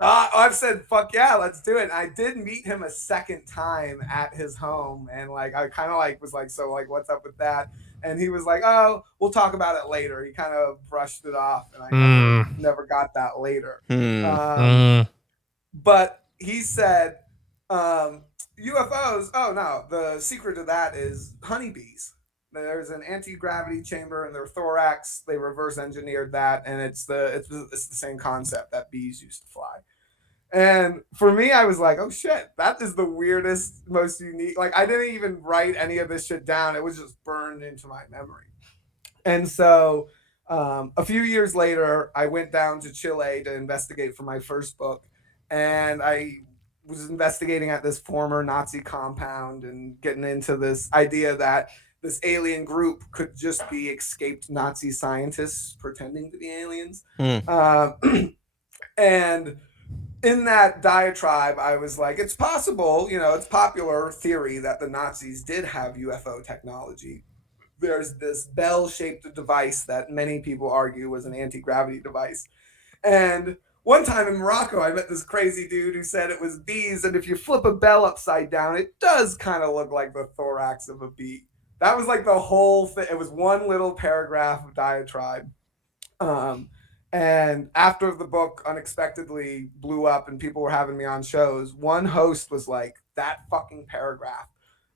I've said, "Fuck yeah, let's do it." And I did meet him a second time at his home, and like I kind of like was like, "So like, what's up with that?" And he was like, "Oh, we'll talk about it later." He kind of brushed it off, and I never got that later. But he said, UFOs, oh no, the secret to that is honeybees. There's an anti-gravity chamber in their thorax. They reverse engineered that, and it's the same concept that bees used to fly. And for me, I was like, oh shit, that is the weirdest, most unique. Like I didn't even write any of this shit down. It was just burned into my memory. And so a few years later, I went down to Chile to investigate for my first book. And I was investigating at this former Nazi compound and getting into this idea that this alien group could just be escaped Nazi scientists pretending to be aliens. And in that diatribe, I was like, it's possible, it's popular theory that the Nazis did have UFO technology. There's this bell-shaped device that many people argue was an anti-gravity device. And one time in Morocco, I met this crazy dude who said it was bees, and if you flip a bell upside down, it does kind of look like the thorax of a bee. That was like the whole thing. It was one little paragraph of diatribe. And after the book unexpectedly blew up and people were having me on shows, one host was like, that fucking paragraph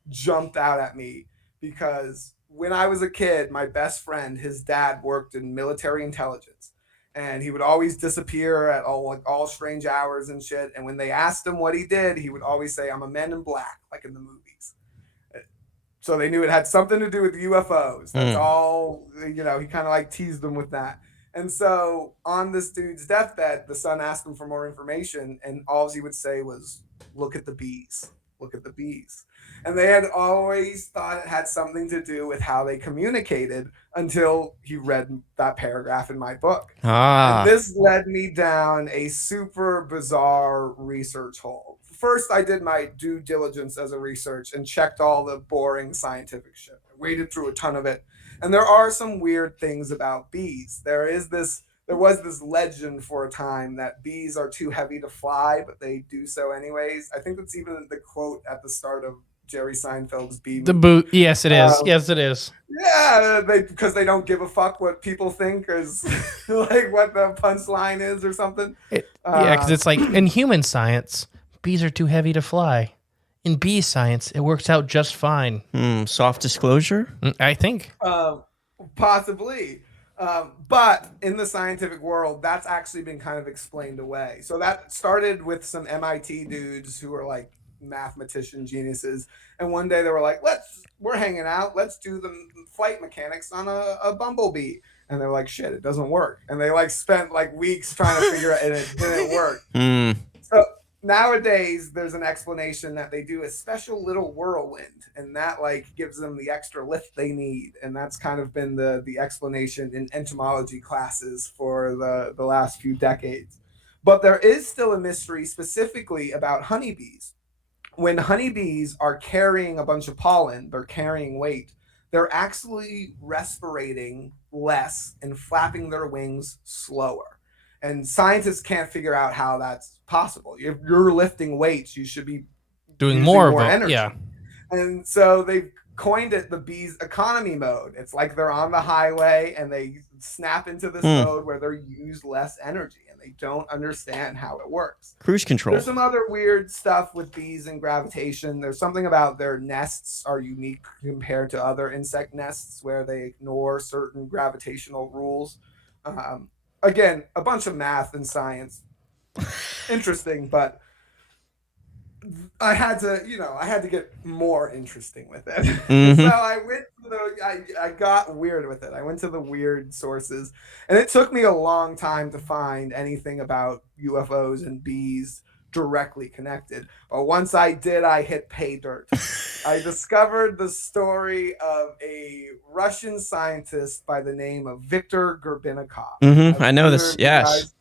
jumped out at me because when I was a kid, my best friend, his dad worked in military intelligence. And he would always disappear at all strange hours and shit. And when they asked him what he did, he would always say, I'm a man in black, like in the movies. So they knew it had something to do with UFOs. That's all, he kind of like teased them with that. And so on this dude's deathbed, the son asked him for more information. And all he would say was, look at the bees, look at the bees. And they had always thought it had something to do with how they communicated until he read that paragraph in my book. And this led me down a super bizarre research hole. First, I did my due diligence as a research and checked all the boring scientific shit. I waded through a ton of it. And there are some weird things about bees. There was this legend for a time that bees are too heavy to fly, but they do so anyways. I think that's even the quote at the start of Jerry Seinfeld's Bee. The boot. Yes, it is. Yes, it is. Yeah, because they don't give a fuck what people think is like what the punchline is or something. Because it's like in human science, bees are too heavy to fly. In bee science, it works out just fine. Soft disclosure? I think. Possibly. But in the scientific world, that's actually been kind of explained away. So that started with some MIT dudes who were like mathematician geniuses. And one day they were like, we're hanging out. Let's do the flight mechanics on a bumblebee. And they're like, shit, it doesn't work. And they like spent like weeks trying to figure it, and it didn't work. So nowadays, there's an explanation that they do a special little whirlwind, and that like gives them the extra lift they need. And that's kind of been the explanation in entomology classes for the last few decades. But there is still a mystery specifically about honeybees. When honeybees are carrying a bunch of pollen, they're carrying weight, they're actually respirating less and flapping their wings slower. And scientists can't figure out how that's possible. If you're lifting weights, you should be doing more energy. Yeah. And so they've coined it the bees economy mode. It's like they're on the highway and they snap into this mode where they use less energy and they don't understand how it works. Cruise control. There's some other weird stuff with bees and gravitation. There's something about their nests are unique compared to other insect nests where they ignore certain gravitational rules. Again, a bunch of math and science. Interesting, but I had to get more interesting with it. So I went to I got weird with it. I went to the weird sources, and it took me a long time to find anything about UFOs and bees directly connected. But once I did, I hit pay dirt. I discovered the story of a Russian scientist by the name of Viktor Gorbachev. I know this. Yes.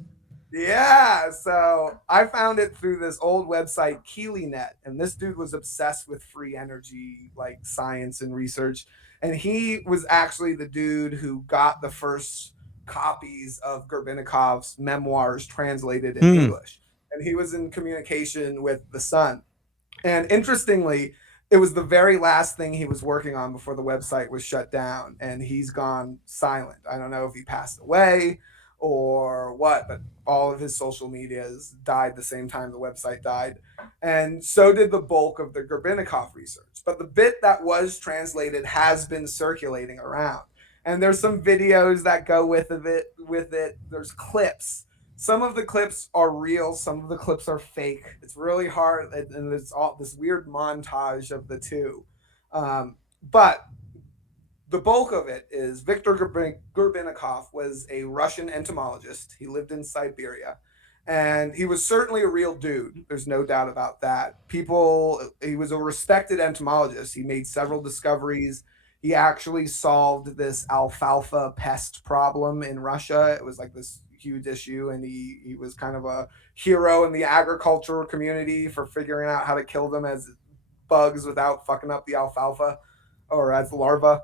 Yeah, so I found it through this old website, KeelyNet, and this dude was obsessed with free energy, like science and research, and he was actually the dude who got the first copies of Gorbachev's memoirs translated in English, and he was in communication with the Sun. And interestingly, it was the very last thing he was working on before the website was shut down, and he's gone silent. I don't know if he passed away or what, but all of his social medias died the same time the website died. And so did the bulk of the Gorbachev research. But the bit that was translated has been circulating around. And there's some videos that go with it. There's clips. Some of the clips are real. Some of the clips are fake. It's really hard. And it's all this weird montage of the two. But the bulk of it is Viktor Gorbachev was a Russian entomologist. He lived in Siberia. And he was certainly a real dude. There's no doubt about that. He was a respected entomologist. He made several discoveries. He actually solved this alfalfa pest problem in Russia. It was like this huge issue, and he was kind of a hero in the agricultural community for figuring out how to kill them as bugs without fucking up the alfalfa or as larvae.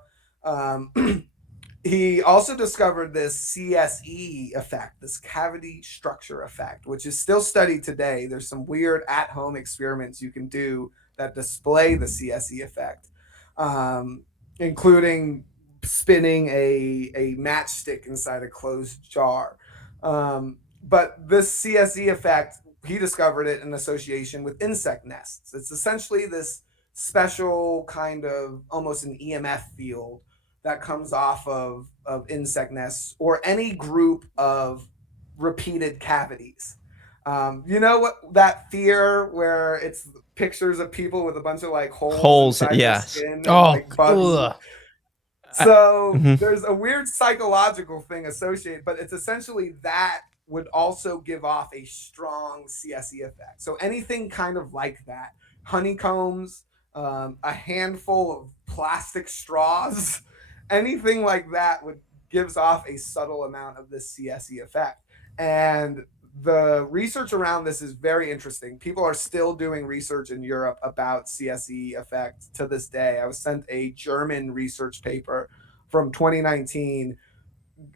He also discovered this CSE effect, this cavity structure effect, which is still studied today. There's some weird at-home experiments you can do that display the CSE effect, including spinning a matchstick inside a closed jar. But this CSE effect, he discovered it in association with insect nests. It's essentially this special kind of almost an EMF field that comes off of insect nests or any group of repeated cavities. You know what, that fear where it's pictures of people with a bunch of like holes inside their skin and, like, bugs. So there's a weird psychological thing associated, but it's essentially that would also give off a strong CSE effect. So anything kind of like that, honeycombs, a handful of plastic straws, anything like that gives off a subtle amount of this CSE effect. And the research around this is very interesting. People are still doing research in Europe about CSE effect to this day. I was sent a German research paper from 2019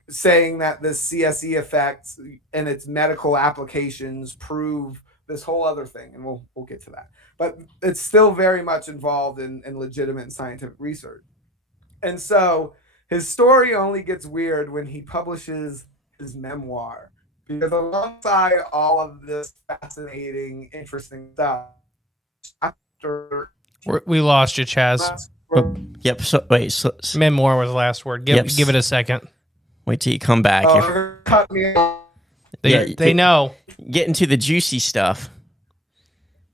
saying that this CSE effect and its medical applications prove this whole other thing, and we'll get to that. But it's still very much involved in legitimate scientific research. And so his story only gets weird when he publishes his memoir, because alongside all of this fascinating, interesting stuff, after we lost you, Chaz. Yep. So wait. Memoir was the last word. Give it a second. Wait till you come back. Cut me off. They know. Get into the juicy stuff.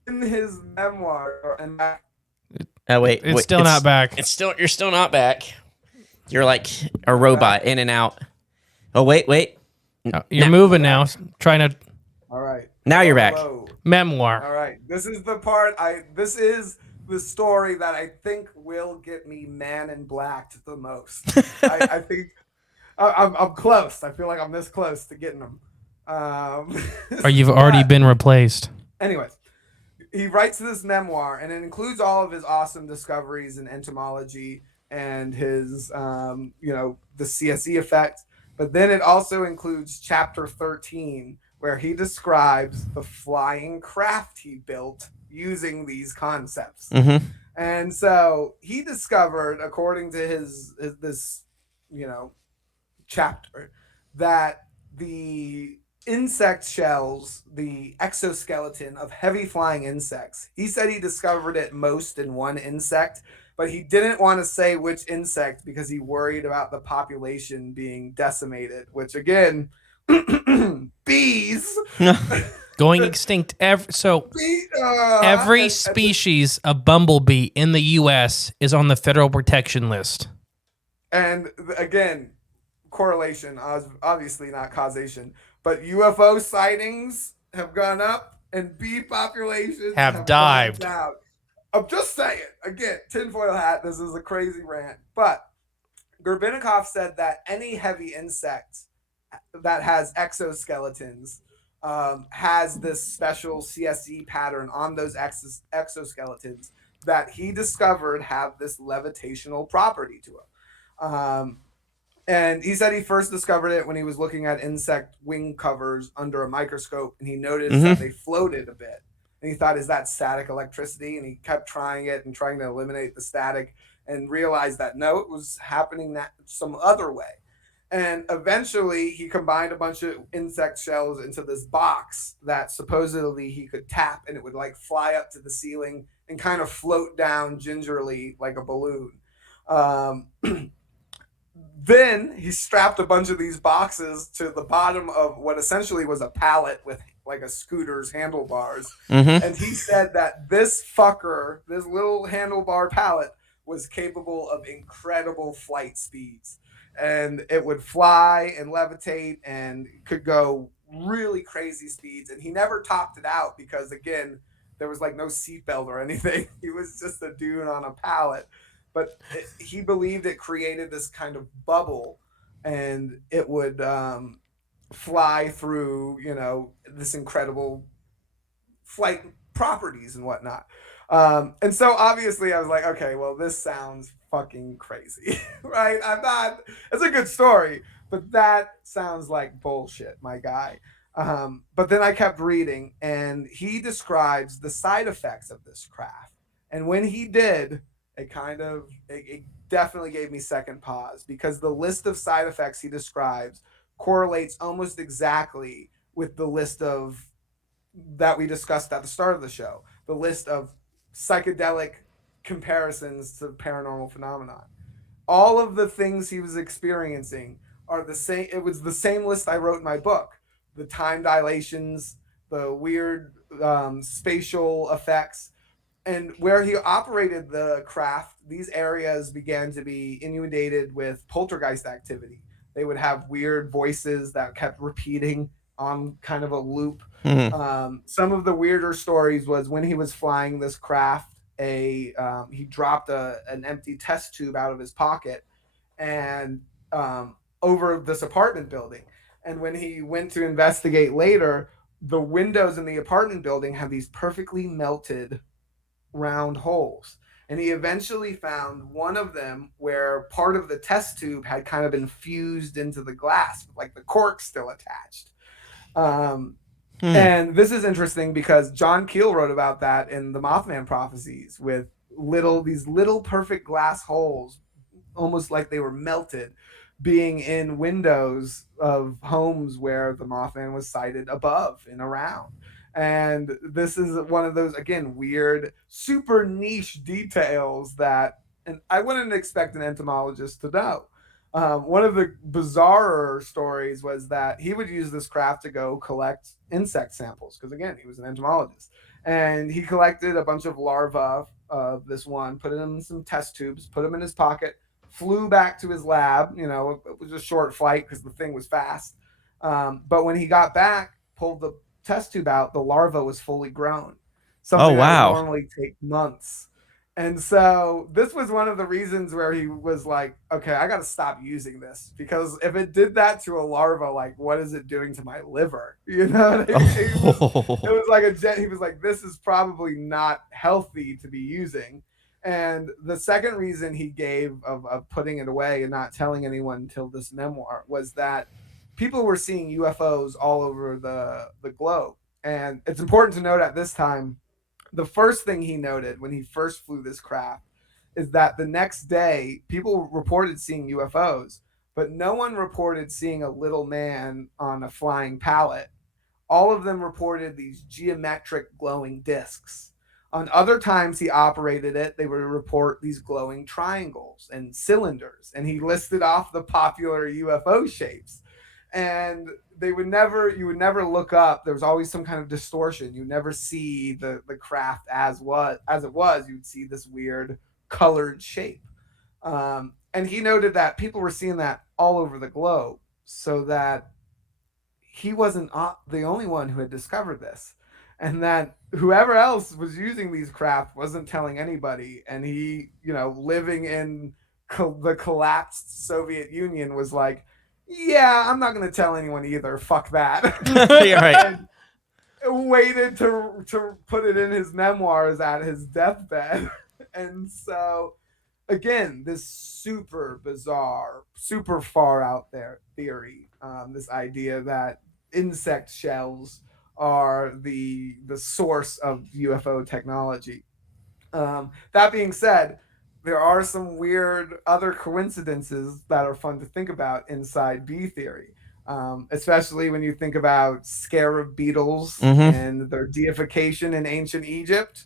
In his memoir, and it's still not back. You're still not back. You're like a robot, in and out. Oh, wait. No, you're moving now. Trying to. All right. Now you're back. Memoir. All right. This is the part. This is the story that I think will get me Man in Blacked the most. I think I'm close. I feel like I'm this close to getting them. Or you've already been replaced. Anyways, he writes this memoir, and it includes all of his awesome discoveries in entomology and his, the CSE effect. But then it also includes chapter 13, where he describes the flying craft he built using these concepts. Mm-hmm. And so he discovered, according to his chapter, that the insect shells, the exoskeleton of heavy flying insects, he said he discovered it most in one insect, but he didn't want to say which insect because he worried about the population being decimated, which again, bees going extinct. Every species of bumblebee in the U.S. is on the federal protection list. And again, correlation, obviously not causation, but UFO sightings have gone up and bee populations have dived down. I'm just saying, again, tinfoil hat, this is a crazy rant, but Gorbachev said that any heavy insect that has exoskeletons has this special CSE pattern on those exoskeletons that he discovered have this levitational property to them. And he said he first discovered it when he was looking at insect wing covers under a microscope, and he noticed that they floated a bit. And he thought, is that static electricity? And he kept trying it and trying to eliminate the static and realized that no, it was happening some other way. And eventually he combined a bunch of insect shells into this box that supposedly he could tap, and it would like fly up to the ceiling and kind of float down gingerly like a balloon. Then he strapped a bunch of these boxes to the bottom of what essentially was a pallet with like a scooter's handlebars. And he said that this little handlebar pallet, was capable of incredible flight speeds. And it would fly and levitate and could go really crazy speeds, and he never topped it out because, again, there was like no seatbelt or anything. He was just a dude on a pallet, but he believed it created this kind of bubble, and it would fly through, this incredible flight properties and whatnot. And so obviously I was like, okay, well, this sounds fucking crazy, right? It's a good story, but that sounds like bullshit, my guy. But then I kept reading, and he describes the side effects of this craft. And when he did, it definitely gave me second pause, because the list of side effects he describes correlates almost exactly with the list of that we discussed at the start of the show, the list of psychedelic comparisons to paranormal phenomenon. All of the things he was experiencing are the same. It was the same list I wrote in my book: the time dilations, the weird spatial effects. And where he operated the craft, these areas began to be inundated with poltergeist activity. They would have weird voices that kept repeating on kind of a loop. Some of the weirder stories was when he was flying this craft, he dropped an empty test tube out of his pocket and over this apartment building. And when he went to investigate later, the windows in the apartment building have these perfectly melted round holes. And he eventually found one of them where part of the test tube had kind of been fused into the glass, like the cork still attached. And this is interesting because John Keel wrote about that in the Mothman Prophecies, with these little perfect glass holes, almost like they were melted, being in windows of homes where the Mothman was sighted above and around. And this is one of those, again, weird, super niche details that, and I wouldn't expect an entomologist to know. One of the bizarrer stories was that he would use this craft to go collect insect samples, because, again, he was an entomologist. And he collected a bunch of larvae of this one, put it in some test tubes, put them in his pocket, flew back to his lab. It was a short flight because the thing was fast. But when he got back, pulled the test tube out, the larva was fully grown. Something that would normally take months. And so this was one of the reasons where he was like, okay, I got to stop using this, because if it did that to a larva, like, what is it doing to my liver? It was like he was like, this is probably not healthy to be using. And the second reason he gave of putting it away and not telling anyone until this memoir was that people were seeing UFOs all over the globe. And it's important to note at this time, the first thing he noted when he first flew this craft is that the next day people reported seeing UFOs, but no one reported seeing a little man on a flying pallet. All of them reported these geometric glowing discs. On other times he operated it, they would report these glowing triangles and cylinders, and he listed off the popular UFO shapes. And you would never look up. There was always some kind of distortion. You never see the craft as it was. You'd see this weird colored shape. And he noted that people were seeing that all over the globe, so that he wasn't the only one who had discovered this, and that whoever else was using these craft wasn't telling anybody. And he, living in the collapsed Soviet Union, was like, yeah, I'm not going to tell anyone either. Fuck that. You're right. Waited to put it in his memoirs at his deathbed. And so, again, this super bizarre, super far out there theory, this idea that insect shells are the source of UFO technology. That being said, there are some weird other coincidences that are fun to think about inside bee theory, especially when you think about scarab beetles and their deification in ancient Egypt.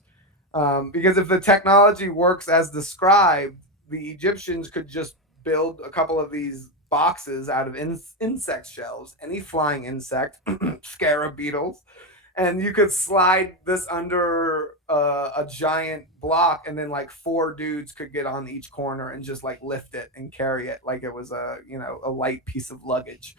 Because if the technology works as described, the Egyptians could just build a couple of these boxes out of insect shells, any flying insect, scarab beetles, and you could slide this under a giant block, and then like 4 dudes could get on each corner and just like lift it and carry it like it was a light piece of luggage.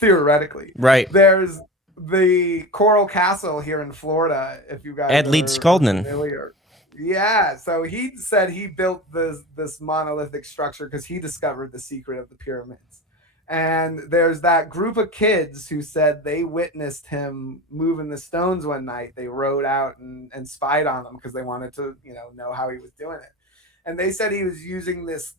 theoretically. Right. There's the Coral Castle here in Florida, if you guys Ed Leeds are Scoldman. familiar. Yeah, so he said he built this monolithic structure because he discovered the secret of the pyramids. And there's that group of kids who said they witnessed him moving the stones one night. They rode out and spied on him because they wanted to, know how he was doing it. And they said he was using this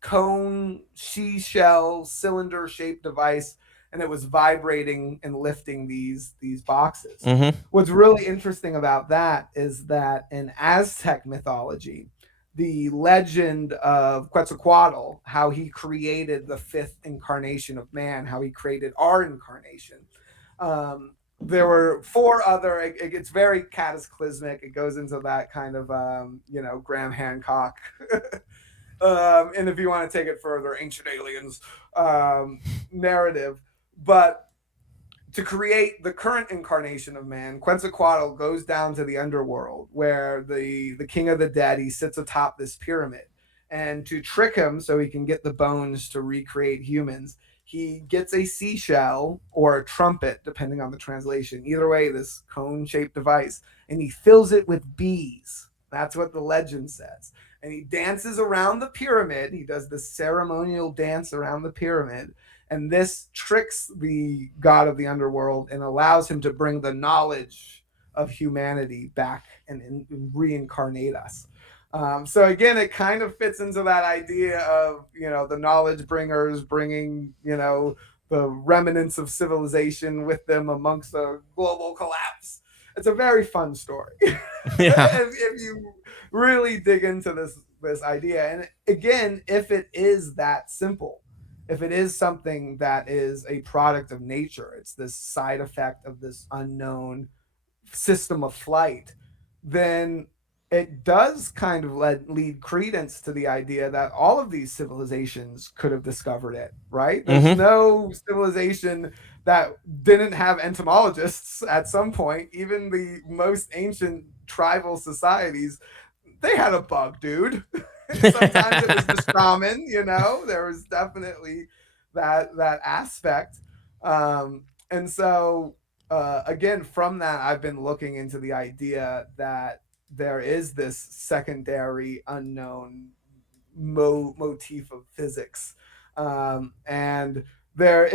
cone, shell, cylinder-shaped device, and it was vibrating and lifting these boxes. Mm-hmm. What's really interesting about that is that in Aztec mythology, the legend of Quetzalcoatl, how he created the fifth incarnation of man, how he created our incarnation. There were four other, it's very cataclysmic. It goes into that kind of, Graham Hancock. And if you want to take it further, ancient aliens narrative. But to create the current incarnation of man, Quetzalcoatl goes down to the underworld where the king of the dead, he sits atop this pyramid. And to trick him so he can get the bones to recreate humans, he gets a seashell or a trumpet, depending on the translation. Either way, this cone-shaped device, and he fills it with bees. That's what the legend says. And he dances around the pyramid. He does this ceremonial dance around the pyramid. And this tricks the god of the underworld and allows him to bring the knowledge of humanity back and reincarnate us. So again, it kind of fits into that idea of, the knowledge bringers bringing, the remnants of civilization with them amongst the global collapse. It's a very fun story. Yeah. if you really dig into this idea. And again, if it is that simple, if it is something that is a product of nature, it's this side effect of this unknown system of flight, then it does kind of lead credence to the idea that all of these civilizations could have discovered it, right? There's no civilization that didn't have entomologists at some point. Even the most ancient tribal societies, they had a bug, dude. Sometimes it was the shaman, there was definitely that aspect. And so, again, from that, I've been looking into the idea that there is this secondary unknown motif of physics. And there,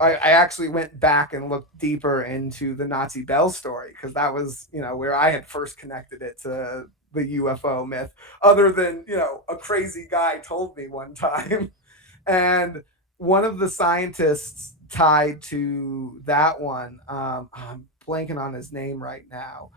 I actually went back and looked deeper into the Nazi Bell story, because that was, where I had first connected it to the UFO myth, other than, a crazy guy told me one time. And one of the scientists tied to that one, I'm blanking on his name right now,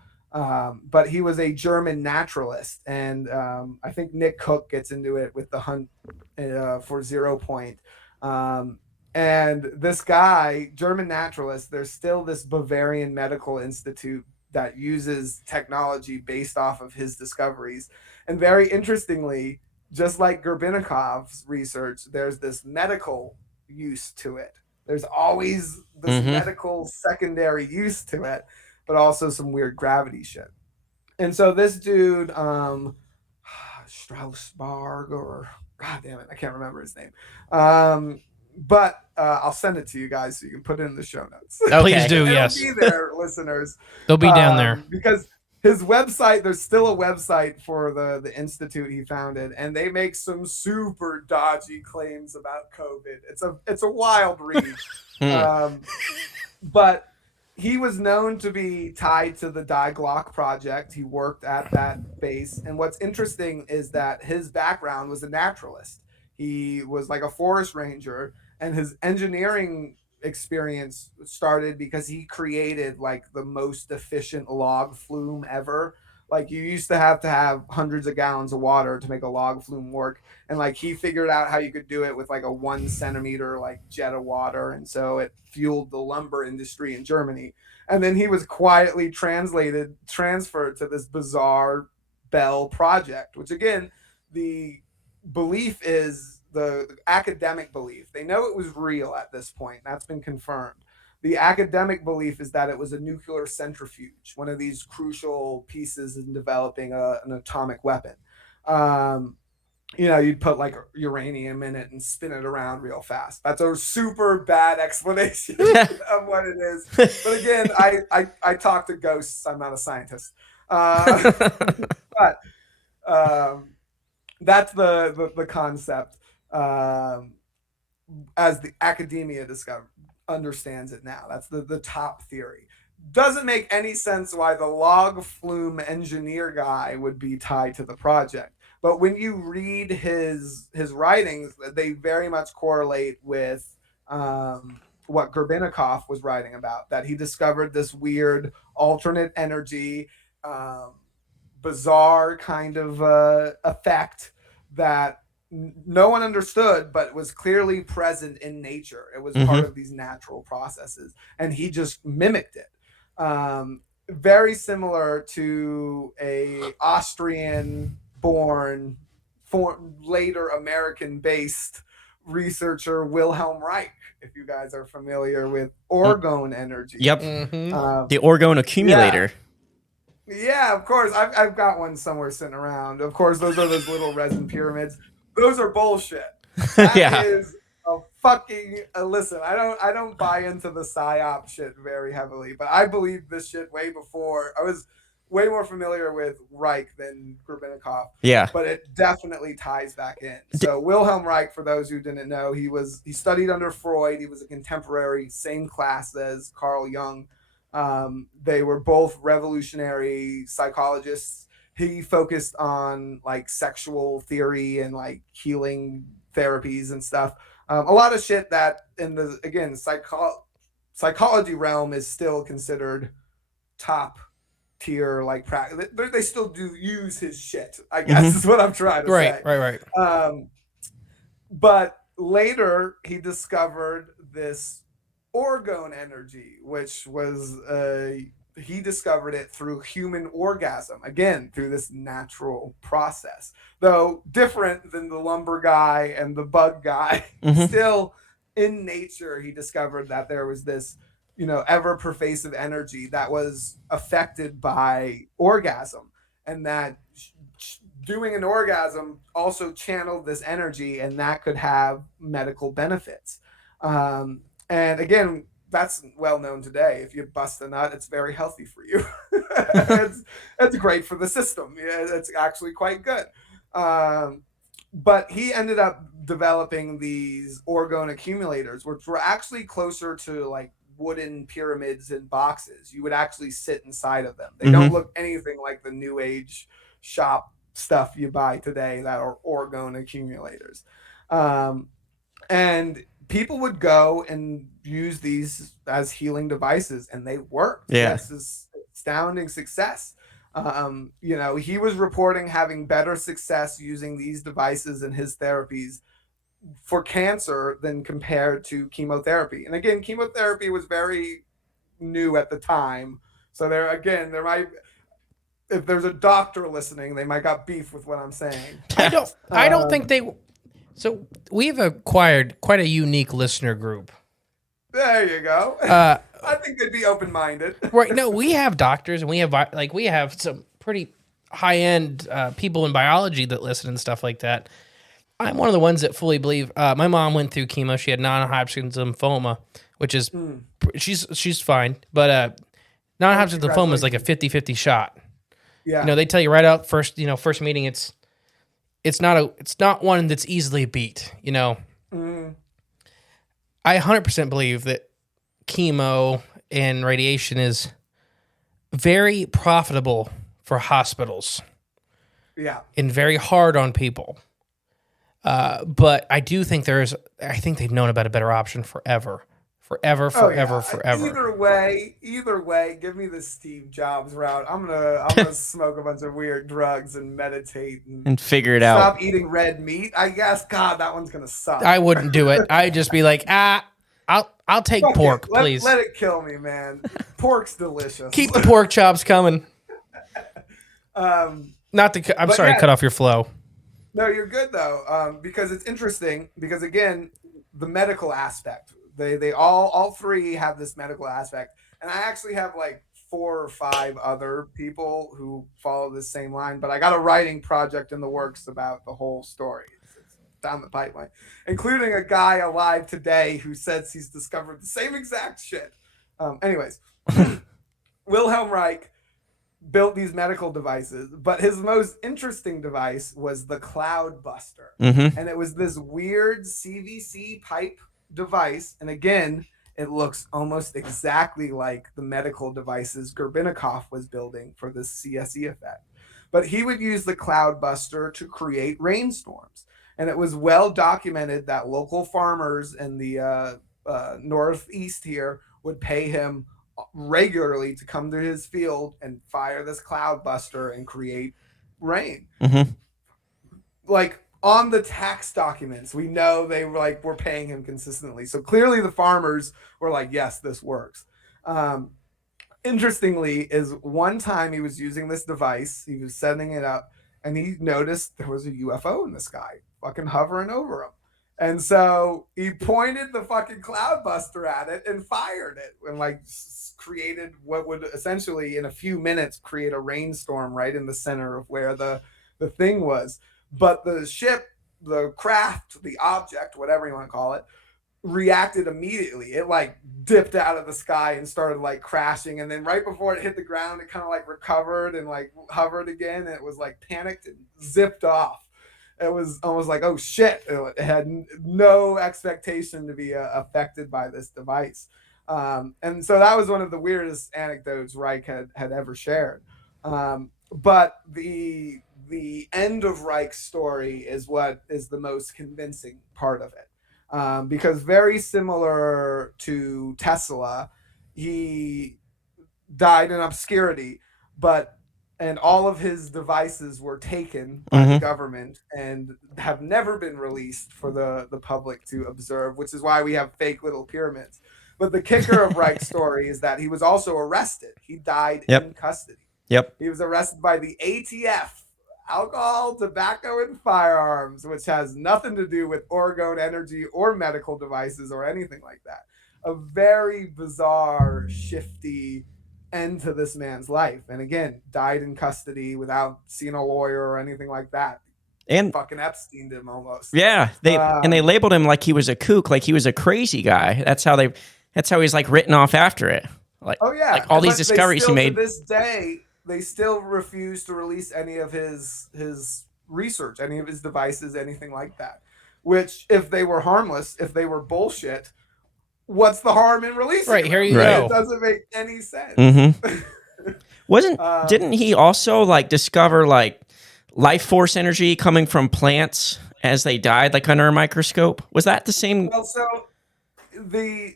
but he was a German naturalist. And I think Nick Cook gets into it with the hunt for 0 Point. And this guy, German naturalist, there's still this Bavarian Medical Institute that uses technology based off of his discoveries. And very interestingly, just like Gerbinikov's research, there's this medical use to it. There's always this medical secondary use to it, but also some weird gravity shit. And so this dude, Straussberg, or God damn it, I can't remember his name. But I'll send it to you guys so you can put it in the show notes. Please do, yes. It'll be there, listeners. They'll be down there. Because his website, there's still a website for the institute he founded, and they make some super dodgy claims about COVID. It's a wild read. But he was known to be tied to the Die Glock project. He worked at that base. And what's interesting is that his background was a naturalist. He was like a forest ranger, and his engineering experience started because he created like the most efficient log flume ever. Like, you used to have hundreds of gallons of water to make a log flume work, and like he figured out how you could do it with like a 1 centimeter like jet of water, and so it fueled the lumber industry in Germany. And then he was quietly transferred to this bizarre Bell project, which again, the belief is the academic belief. They know it was real at this point. That's been confirmed. The academic belief is that it was a nuclear centrifuge, one of these crucial pieces in developing an atomic weapon. you'd put like uranium in it and spin it around real fast. That's a super bad explanation of what it is. But again, I talk to ghosts. I'm not a scientist. But that's the concept as the academia understands it now. That's the top theory. Doesn't make any sense why the log flume engineer guy would be tied to the project. But when you read his writings, they very much correlate with what Gorbachev was writing about, that he discovered this weird alternate energy, bizarre kind of effect that no one understood, but was clearly present in nature. It was part of these natural processes, and he just mimicked it. Very similar to a Austrian-born, later American-based researcher, Wilhelm Reich. If you guys are familiar with orgone energy. Yep. The orgone accumulator. Yeah, of course. I've got one somewhere sitting around. Of course, those are those little resin pyramids. Those are bullshit. That is a fucking listen. I don't buy into the psyop shit very heavily, but I believe this shit way before. I was way more familiar with Reich than Gorbachev. Yeah, but it definitely ties back in. So Wilhelm Reich, for those who didn't know, he studied under Freud. He was a contemporary, same class as Carl Jung. They were both revolutionary psychologists. He focused on like sexual theory and like healing therapies and stuff. A lot of shit that in the, again, psychology realm is still considered top tier, like practice. They still do use his shit, I guess is what I'm trying to say. Right. But later he discovered this orgone energy, which was he discovered it through human orgasm, again through this natural process, though different than the lumber guy and the bug guy. Still in nature he discovered that there was this ever pervasive energy that was affected by orgasm, and that doing an orgasm also channeled this energy, and that could have medical benefits. And again, that's well known today. If you bust a nut, it's very healthy for you. it's great for the system. Yeah, it's actually quite good. But he ended up developing these orgone accumulators, which were actually closer to like wooden pyramids and boxes. You would actually sit inside of them. They don't look anything like the new age shop stuff you buy today that are orgone accumulators. And people would go and use these as healing devices, and they worked. This is astounding success. He was reporting having better success using these devices and his therapies for cancer than compared to chemotherapy. And again, chemotherapy was very new at the time. So there might, if there's a doctor listening, they might got beef with what I'm saying. I don't think they. So we've acquired quite a unique listener group. There you go. I think they'd be open-minded. Right. No, we have doctors, and we have some pretty high-end people in biology that listen and stuff like that. I'm one of the ones that fully believe. My mom went through chemo. She had non-Hodgkin's lymphoma, which is she's fine, but non-Hodgkin's lymphoma is like a 50-50 shot. Yeah. They tell you right out first meeting it's not one that's easily beat. I 100% believe that chemo and radiation is very profitable for hospitals. Yeah. And very hard on people. But I do think I think they've known about a better option forever. Forever. Either way, give me the Steve Jobs route. I'm gonna smoke a bunch of weird drugs and meditate and figure it out. Stop eating red meat. I guess God, that one's gonna suck. I wouldn't do it. I'd just be like, I'll take pork, please. Let it kill me, man. Pork's delicious. Keep the pork chops coming. I'm sorry to cut off your flow. No, you're good though, because it's interesting. Because again, the medical aspect. They all three have this medical aspect, and I actually have like 4 or 5 other people who follow this same line, but I got a writing project in the works about the whole story. It's down the pipeline, including a guy alive today who says he's discovered the same exact shit. Anyways, Wilhelm Reich built these medical devices, but his most interesting device was the Cloud Buster. And it was this weird CVC pipe device. And again, it looks almost exactly like the medical devices Gerbinikov was building for the CSE effect. But he would use the Cloud Buster to create rainstorms. And it was well documented that local farmers in the northeast here would pay him regularly to come to his field and fire this Cloud Buster and create rain. Like on the tax documents, we know they were paying him consistently. So clearly the farmers were like, yes, this works. Interestingly, is one time he was using this device, he was setting it up, and he noticed there was a UFO in the sky fucking hovering over him. And so he pointed the fucking Cloud Buster at it and fired it and created what would essentially in a few minutes create a rainstorm right in the center of where the thing was. But the ship, the craft, the object, whatever you want to call it, reacted immediately. It dipped out of the sky and started crashing. And then right before it hit the ground, it kind of recovered and hovered again. And it was panicked and zipped off. It was almost like, oh shit, it had no expectation to be affected by this device. And so that was one of the weirdest anecdotes Reich had ever shared. But the end of Reich's story is what is the most convincing part of it. Because very similar to Tesla, he died in obscurity, and all of his devices were taken by the government and have never been released for the public to observe, which is why we have fake little pyramids. But the kicker of Reich's story is that he was also arrested. He died in custody. He was arrested by the ATF, Alcohol, Tobacco, and Firearms, which has nothing to do with orgone energy or medical devices or anything like that. A very bizarre, shifty end to this man's life, and again died in custody without seeing a lawyer or anything like that. And fucking Epstein did him almost. They labeled him like he was a kook, like he was a crazy guy. That's how he's written off after it. All these discoveries he made. To this day, they still refuse to release any of his research, any of his devices, anything like that. Which, if they were harmless, if they were bullshit, what's the harm in releasing? Right, here you go. It doesn't make any sense. Didn't he also discover life force energy coming from plants as they died, under a microscope? Was that the same? Well, so the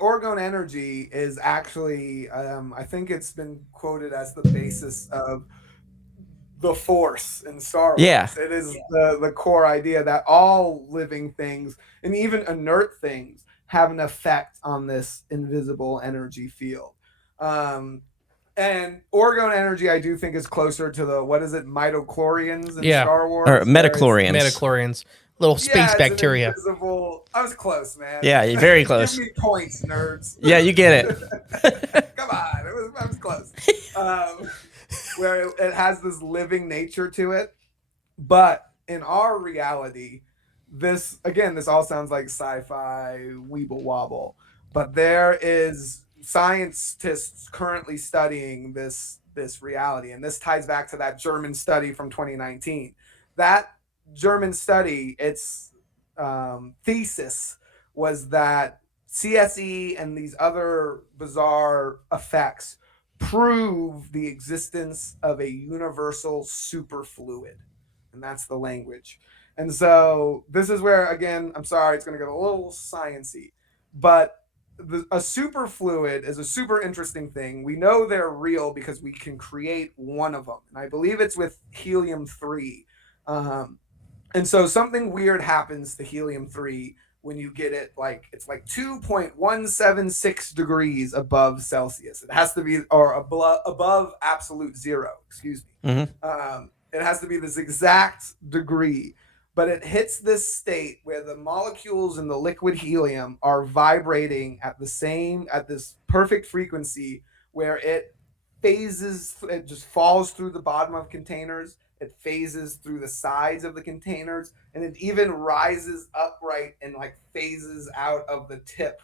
orgone energy is actually I think it's been quoted as the basis of the Force in Star Wars. It is the core idea that all living things and even inert things have an effect on this invisible energy field. And orgone energy, I do think, is closer to the, midichlorians in Star Wars? Or metachlorians. Metachlorians. Little space bacteria. I was close, man. Yeah, you're very close. Give me points, nerds. Yeah, you get it. Come on, I was close. Where it has this living nature to it. But in our reality, this all sounds like sci-fi weeble wobble, but there is scientists currently studying this reality, and this ties back to that German study from 2019. That German study, its thesis was that CSE and these other bizarre effects prove the existence of a universal superfluid, and that's the language. And so this is where, again, I'm sorry, it's going to get a little sciencey, but a superfluid is a super interesting thing. We know they're real because we can create one of them. And I believe it's with helium-3. And so something weird happens to helium-3 when you get it, it's 2.176 degrees above Celsius. It has to be, or above absolute zero, excuse me. It has to be this exact degree. But it hits this state where the molecules in the liquid helium are vibrating at this perfect frequency where it phases, it just falls through the bottom of containers, it phases through the sides of the containers, and it even rises upright and like phases out of the tip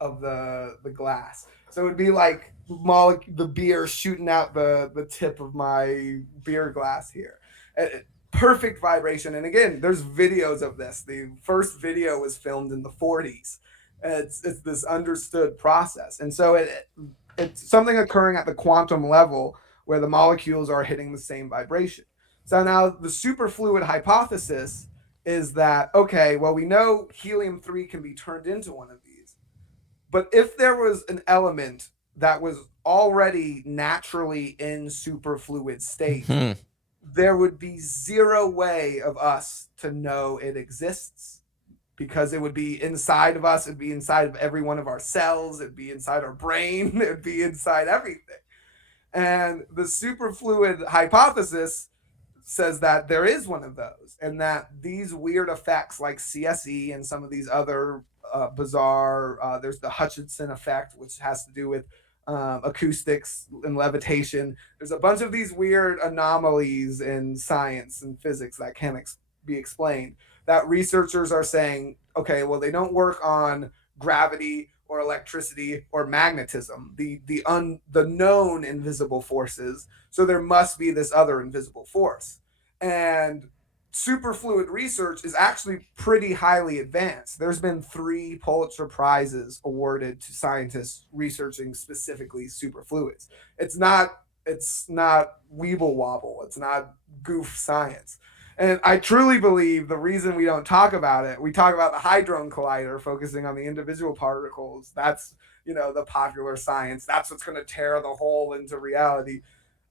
of the glass. So it would be like the beer shooting out the tip of my beer glass here. Perfect vibration. And again, there's videos of this. The first video was filmed in the 40s. It's this understood process. And so it's something occurring at the quantum level where the molecules are hitting the same vibration. So now the superfluid hypothesis is that, okay, well, we know helium-3 can be turned into one of these. But if there was an element that was already naturally in superfluid state, there would be zero way of us to know it exists, because it would be inside of us. It'd be inside of every one of our cells. It'd be inside our brain. It'd be inside everything. And the superfluid hypothesis says that there is one of those, and that these weird effects like CSE and some of these other bizarre, there's the Hutchinson effect, which has to do with acoustics and levitation. There's a bunch of these weird anomalies in science and physics that can't be explained, that researchers are saying, okay, well, they don't work on gravity or electricity or magnetism, the known invisible forces. So there must be this other invisible force. And superfluid research is actually pretty highly advanced. There's been 3 Pulitzer Prizes awarded to scientists researching specifically superfluids. It's not weeble wobble. It's not goof science. And I truly believe the reason we don't talk about it, we talk about the Hadron Collider focusing on the individual particles. That's, the popular science. That's what's going to tear the hole into reality.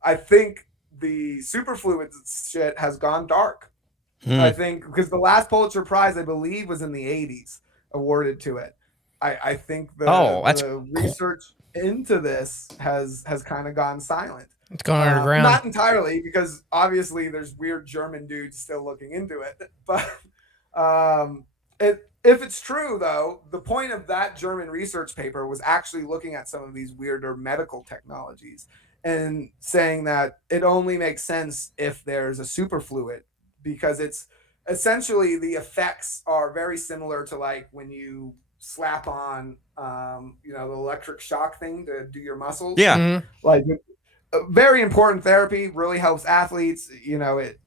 I think the superfluid shit has gone dark. I think because the last Pulitzer Prize, I believe, was in the 80s, awarded to it. I think the research into this has kind of gone silent. It's gone underground. Not entirely, because obviously there's weird German dudes still looking into it. But if it's true, though, the point of that German research paper was actually looking at some of these weirder medical technologies and saying that it only makes sense if there's a superfluid, because it's essentially the effects are very similar to like when you slap on, the electric shock thing to do your muscles. Yeah. Mm-hmm. Like, very important therapy, really helps athletes,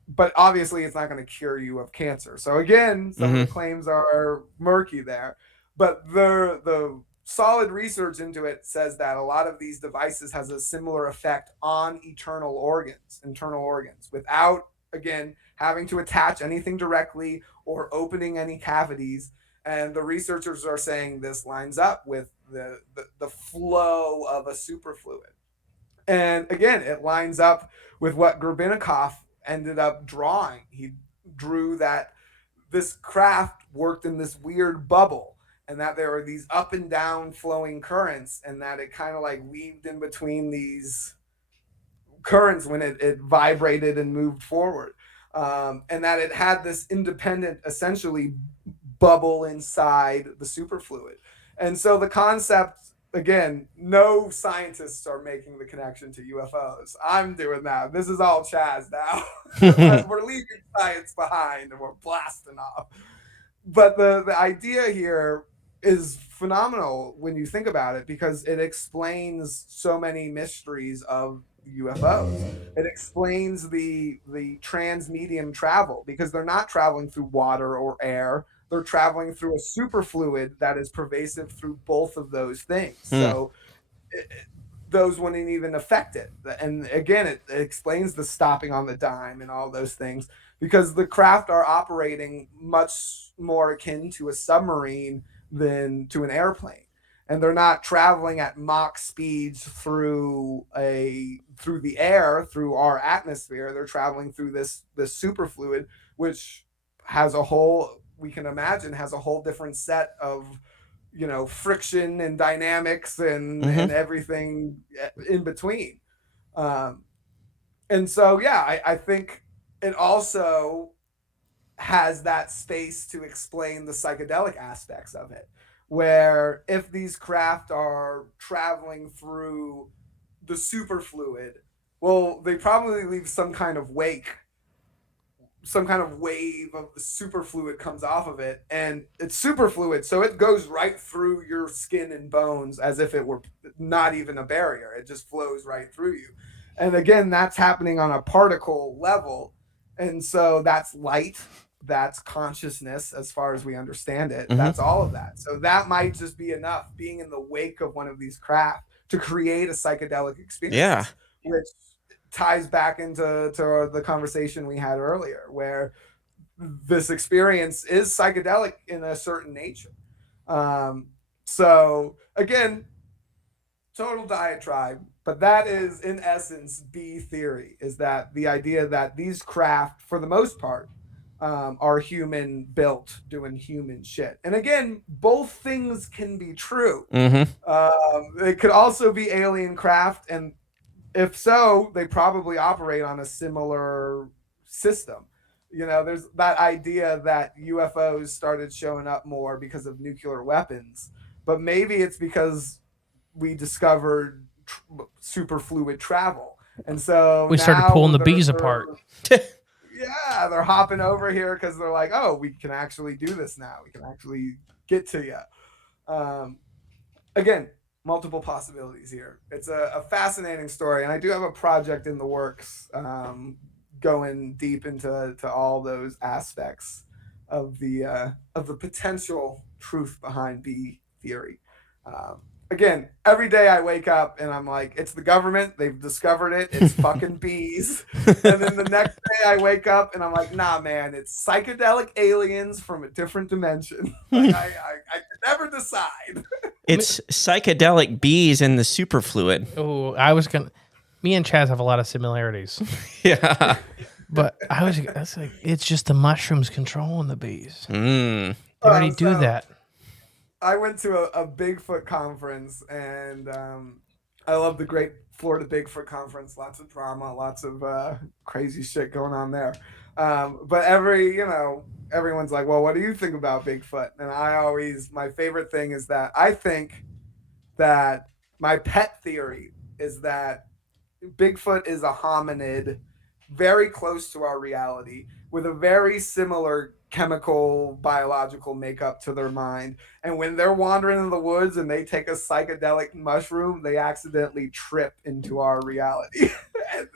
but obviously it's not going to cure you of cancer. So again, some of the claims are murky there, but the solid research into it says that a lot of these devices has a similar effect on internal organs, without, again, having to attach anything directly or opening any cavities. And the researchers are saying this lines up with the flow of a superfluid. And again, it lines up with what Grabinnikov ended up drawing. He drew that this craft worked in this weird bubble, and that there were these up and down flowing currents, and that it kind of like weaved in between these currents when it vibrated and moved forward. And that it had this independent, essentially, bubble inside the superfluid. And so the concept, again, no scientists are making the connection to UFOs. I'm doing that. This is all Chaz now. We're leaving science behind and we're blasting off. But the idea here is phenomenal when you think about it, because it explains so many mysteries of UFOs. It explains the transmedium travel, because they're not traveling through water or air. They're traveling through a superfluid that is pervasive through both of those things. So those wouldn't even affect it. And again, it explains the stopping on the dime and all those things, because the craft are operating much more akin to a submarine than to an airplane. And they're not traveling at Mach speeds through the air, through our atmosphere. They're traveling through this superfluid, which has a whole different set of, friction and dynamics and everything in between. And so, yeah, I think it also has that space to explain the psychedelic aspects of it, where if these craft are traveling through the superfluid, well, they probably leave some kind of wake, some kind of wave of the superfluid comes off of it, and it's superfluid, so it goes right through your skin and bones as if it were not even a barrier. It just flows right through you. And again, that's happening on a particle level. And so that's light, that's consciousness as far as we understand it. That's all of that. So that might just be enough, being in the wake of one of these craft, to create a psychedelic experience, which ties back into the conversation we had earlier, where this experience is psychedelic in a certain nature. So again, total diatribe, but that is in essence B theory, is that the idea that these craft, for the most part, are human built, doing human shit. And again, both things can be true. It could also be alien craft, and if so, they probably operate on a similar system. You know, there's that idea that UFOs started showing up more because of nuclear weapons, but maybe it's because we discovered superfluid travel, and so we started pulling the bees apart. Yeah, they're hopping over here because they're like, oh, we can actually do this now. We can actually get to you. Again, multiple possibilities here. It's a fascinating story, and I do have a project in the works, going deep into all those aspects of the potential truth behind bee theory. Again, every day I wake up and I'm like, it's the government. They've discovered it. It's fucking bees. And then the next day I wake up and I'm like, nah, man, it's psychedelic aliens from a different dimension. Like, I could never decide. It's psychedelic bees in the superfluid. Oh, me and Chaz have a lot of similarities. Yeah. But that's like, it's just the mushrooms controlling the bees. They already do that. I went to a Bigfoot conference, and I love the Great Florida Bigfoot Conference. Lots of drama, lots of crazy shit going on there. But everyone's like, well, what do you think about Bigfoot? And my favorite thing is that I think that my pet theory is that Bigfoot is a hominid very close to our reality, with a very similar chemical, biological makeup to their mind. And when they're wandering in the woods and they take a psychedelic mushroom, they accidentally trip into our reality. And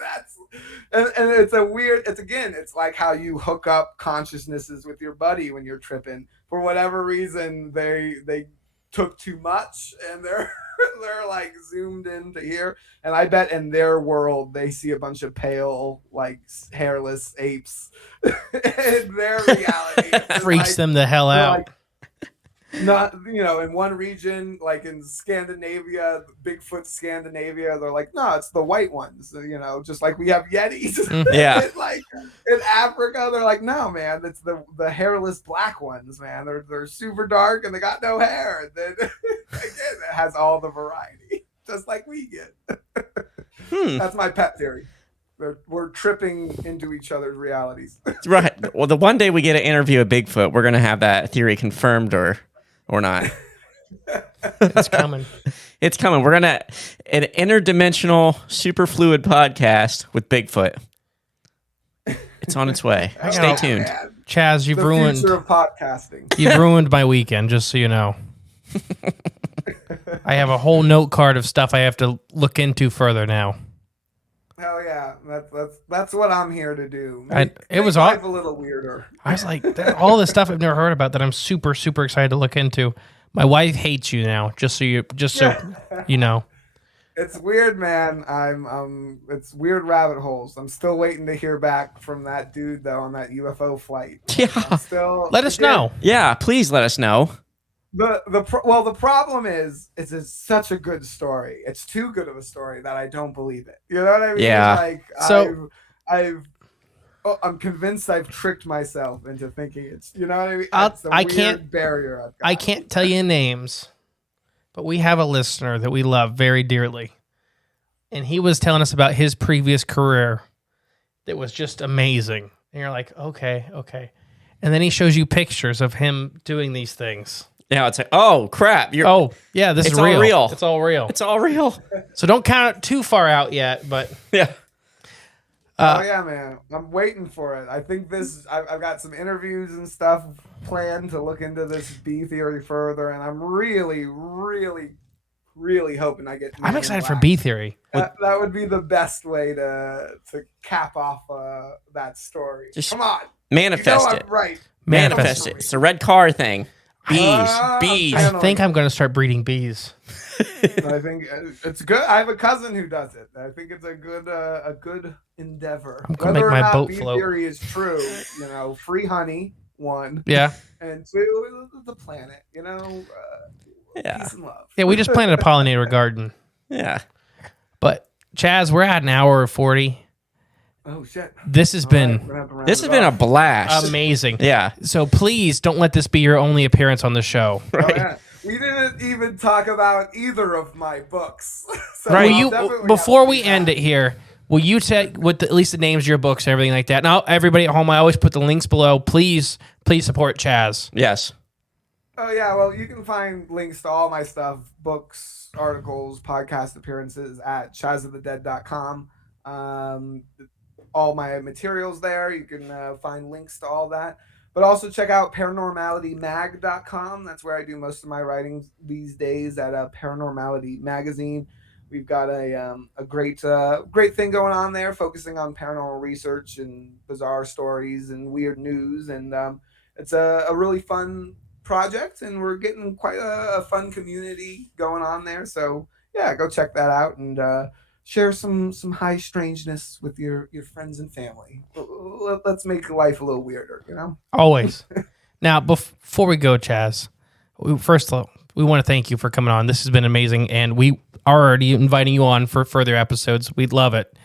it's like how you hook up consciousnesses with your buddy when you're tripping. For whatever reason, they took too much, and they're like zoomed into here. And I bet in their world they see a bunch of pale, like hairless apes in their reality. Freaks them the hell out. Like, not, in one region, like in Scandinavia, Bigfoot Scandinavia, they're like, no, it's the white ones, just like we have Yetis. Yeah. Like in Africa, they're like, no, man, it's the hairless black ones, man. They're super dark and they got no hair. And then again, it has all the variety, just like we get. That's my pet theory. We're tripping into each other's realities. Right. Well, the one day we get to interview a Bigfoot, we're going to have that theory confirmed or not. It's coming. It's coming. We're going to an interdimensional superfluid podcast with Bigfoot. It's on its way. Stay tuned. Man. Chaz, you've The ruined future of podcasting. You've ruined my weekend, just so you know. I have a whole note card of stuff I have to look into further now. Hell yeah, that's what I'm here to do. It was life a little weirder. I was like, all this stuff I've never heard about that I'm super, super excited to look into. My wife hates you now, just so you know. It's weird, man. It's weird rabbit holes. I'm still waiting to hear back from that dude though on that UFO flight. Yeah, let us know. Yeah, please let us know. The problem is it's such a good story. It's too good of a story that I don't believe it. You know what I mean? Yeah. Like, so I'm convinced I've tricked myself into thinking it's. You know what I mean? It's a weird barrier I've got. I can't tell you names, but we have a listener that we love very dearly, and he was telling us about his previous career that was just amazing. And you're like, okay, and then he shows you pictures of him doing these things. Now it's like, oh crap! Oh, yeah, this is all real. real. It's all real. It's all real. So don't count it too far out yet, but Yeah. Oh yeah, man! I'm waiting for it. I think this. I've got some interviews and stuff planned to look into this bee theory further, and I'm really, really, really hoping I get. I'm excited for bee theory. That would be the best way to cap off that story. Just Come on, Manifest you know it. I'm right. Manifest it. It's the red car thing. Bees. Bees. I think I'm going to start breeding bees. I think it's good. I have a cousin who does it. I think it's a good endeavor. I'm gonna make my boat bee float. theory is true, free honey, one. Yeah. And two, the planet. Yeah. Peace and love. Yeah, we just planted a pollinator garden. Yeah. But Chaz, we're at an hour 40. Oh shit! This has been This has been a blast. amazing. Yeah. So please don't let this be your only appearance on the show. Oh, yeah. We didn't even talk about either of my books. So Right. I'll definitely Before have to we do end that. it here, will you take at least the names of your books and everything like that? Now, everybody at home, I always put the links below. Please support Chaz. Yes. Oh yeah, well you can find links to all my stuff, books, articles, podcast appearances at chazofthedead.com. All my materials there. You can find links to all that. But also check out paranormalitymag.com. That's where I do most of my writing these days at Paranormality Magazine. We've got a great thing going on there, focusing on paranormal research and bizarre stories and weird news. And it's a really fun project, and we're getting quite a fun community going on there. So yeah, go check that out and share some high strangeness with your friends and family. Let's make life a little weirder, Always. Now, before we go, Chaz, we want to thank you for coming on. This has been amazing, and we are already inviting you on for further episodes. We'd love it.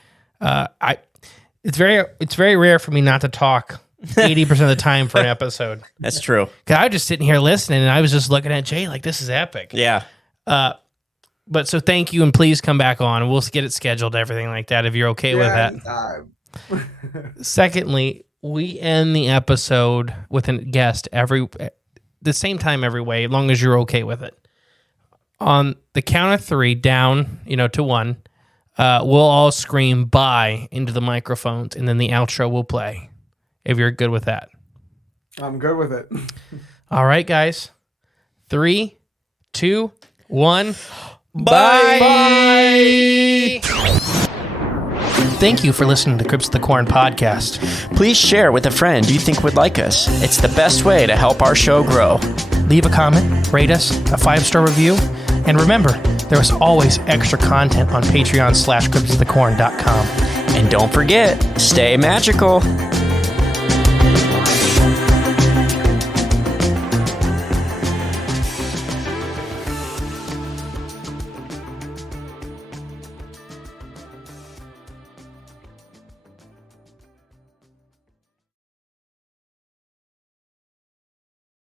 It's very rare for me not to talk 80% of the time for an episode. That's true. 'Cause I was just sitting here listening, and I was just looking at Jay like, this is epic. Yeah. But so thank you, and please come back on. We'll get it scheduled, everything like that, if you're okay with that. Anytime. Secondly, we end the episode with a guest the same time every way, as long as you're okay with it. On the count of 3, down, to 1, we'll all scream bye into the microphones, and then the outro will play, if you're good with that. I'm good with it. All right, guys. 3, 2, 1. Bye. Thank you for listening to the Crypts of the Corn podcast. Please share with a friend you think would like us. It's the best way to help our show grow. Leave a comment, rate us, a 5-star review, and remember, there is always extra content on Patreon.com/cryptsofthecorn.com. And don't forget, stay magical.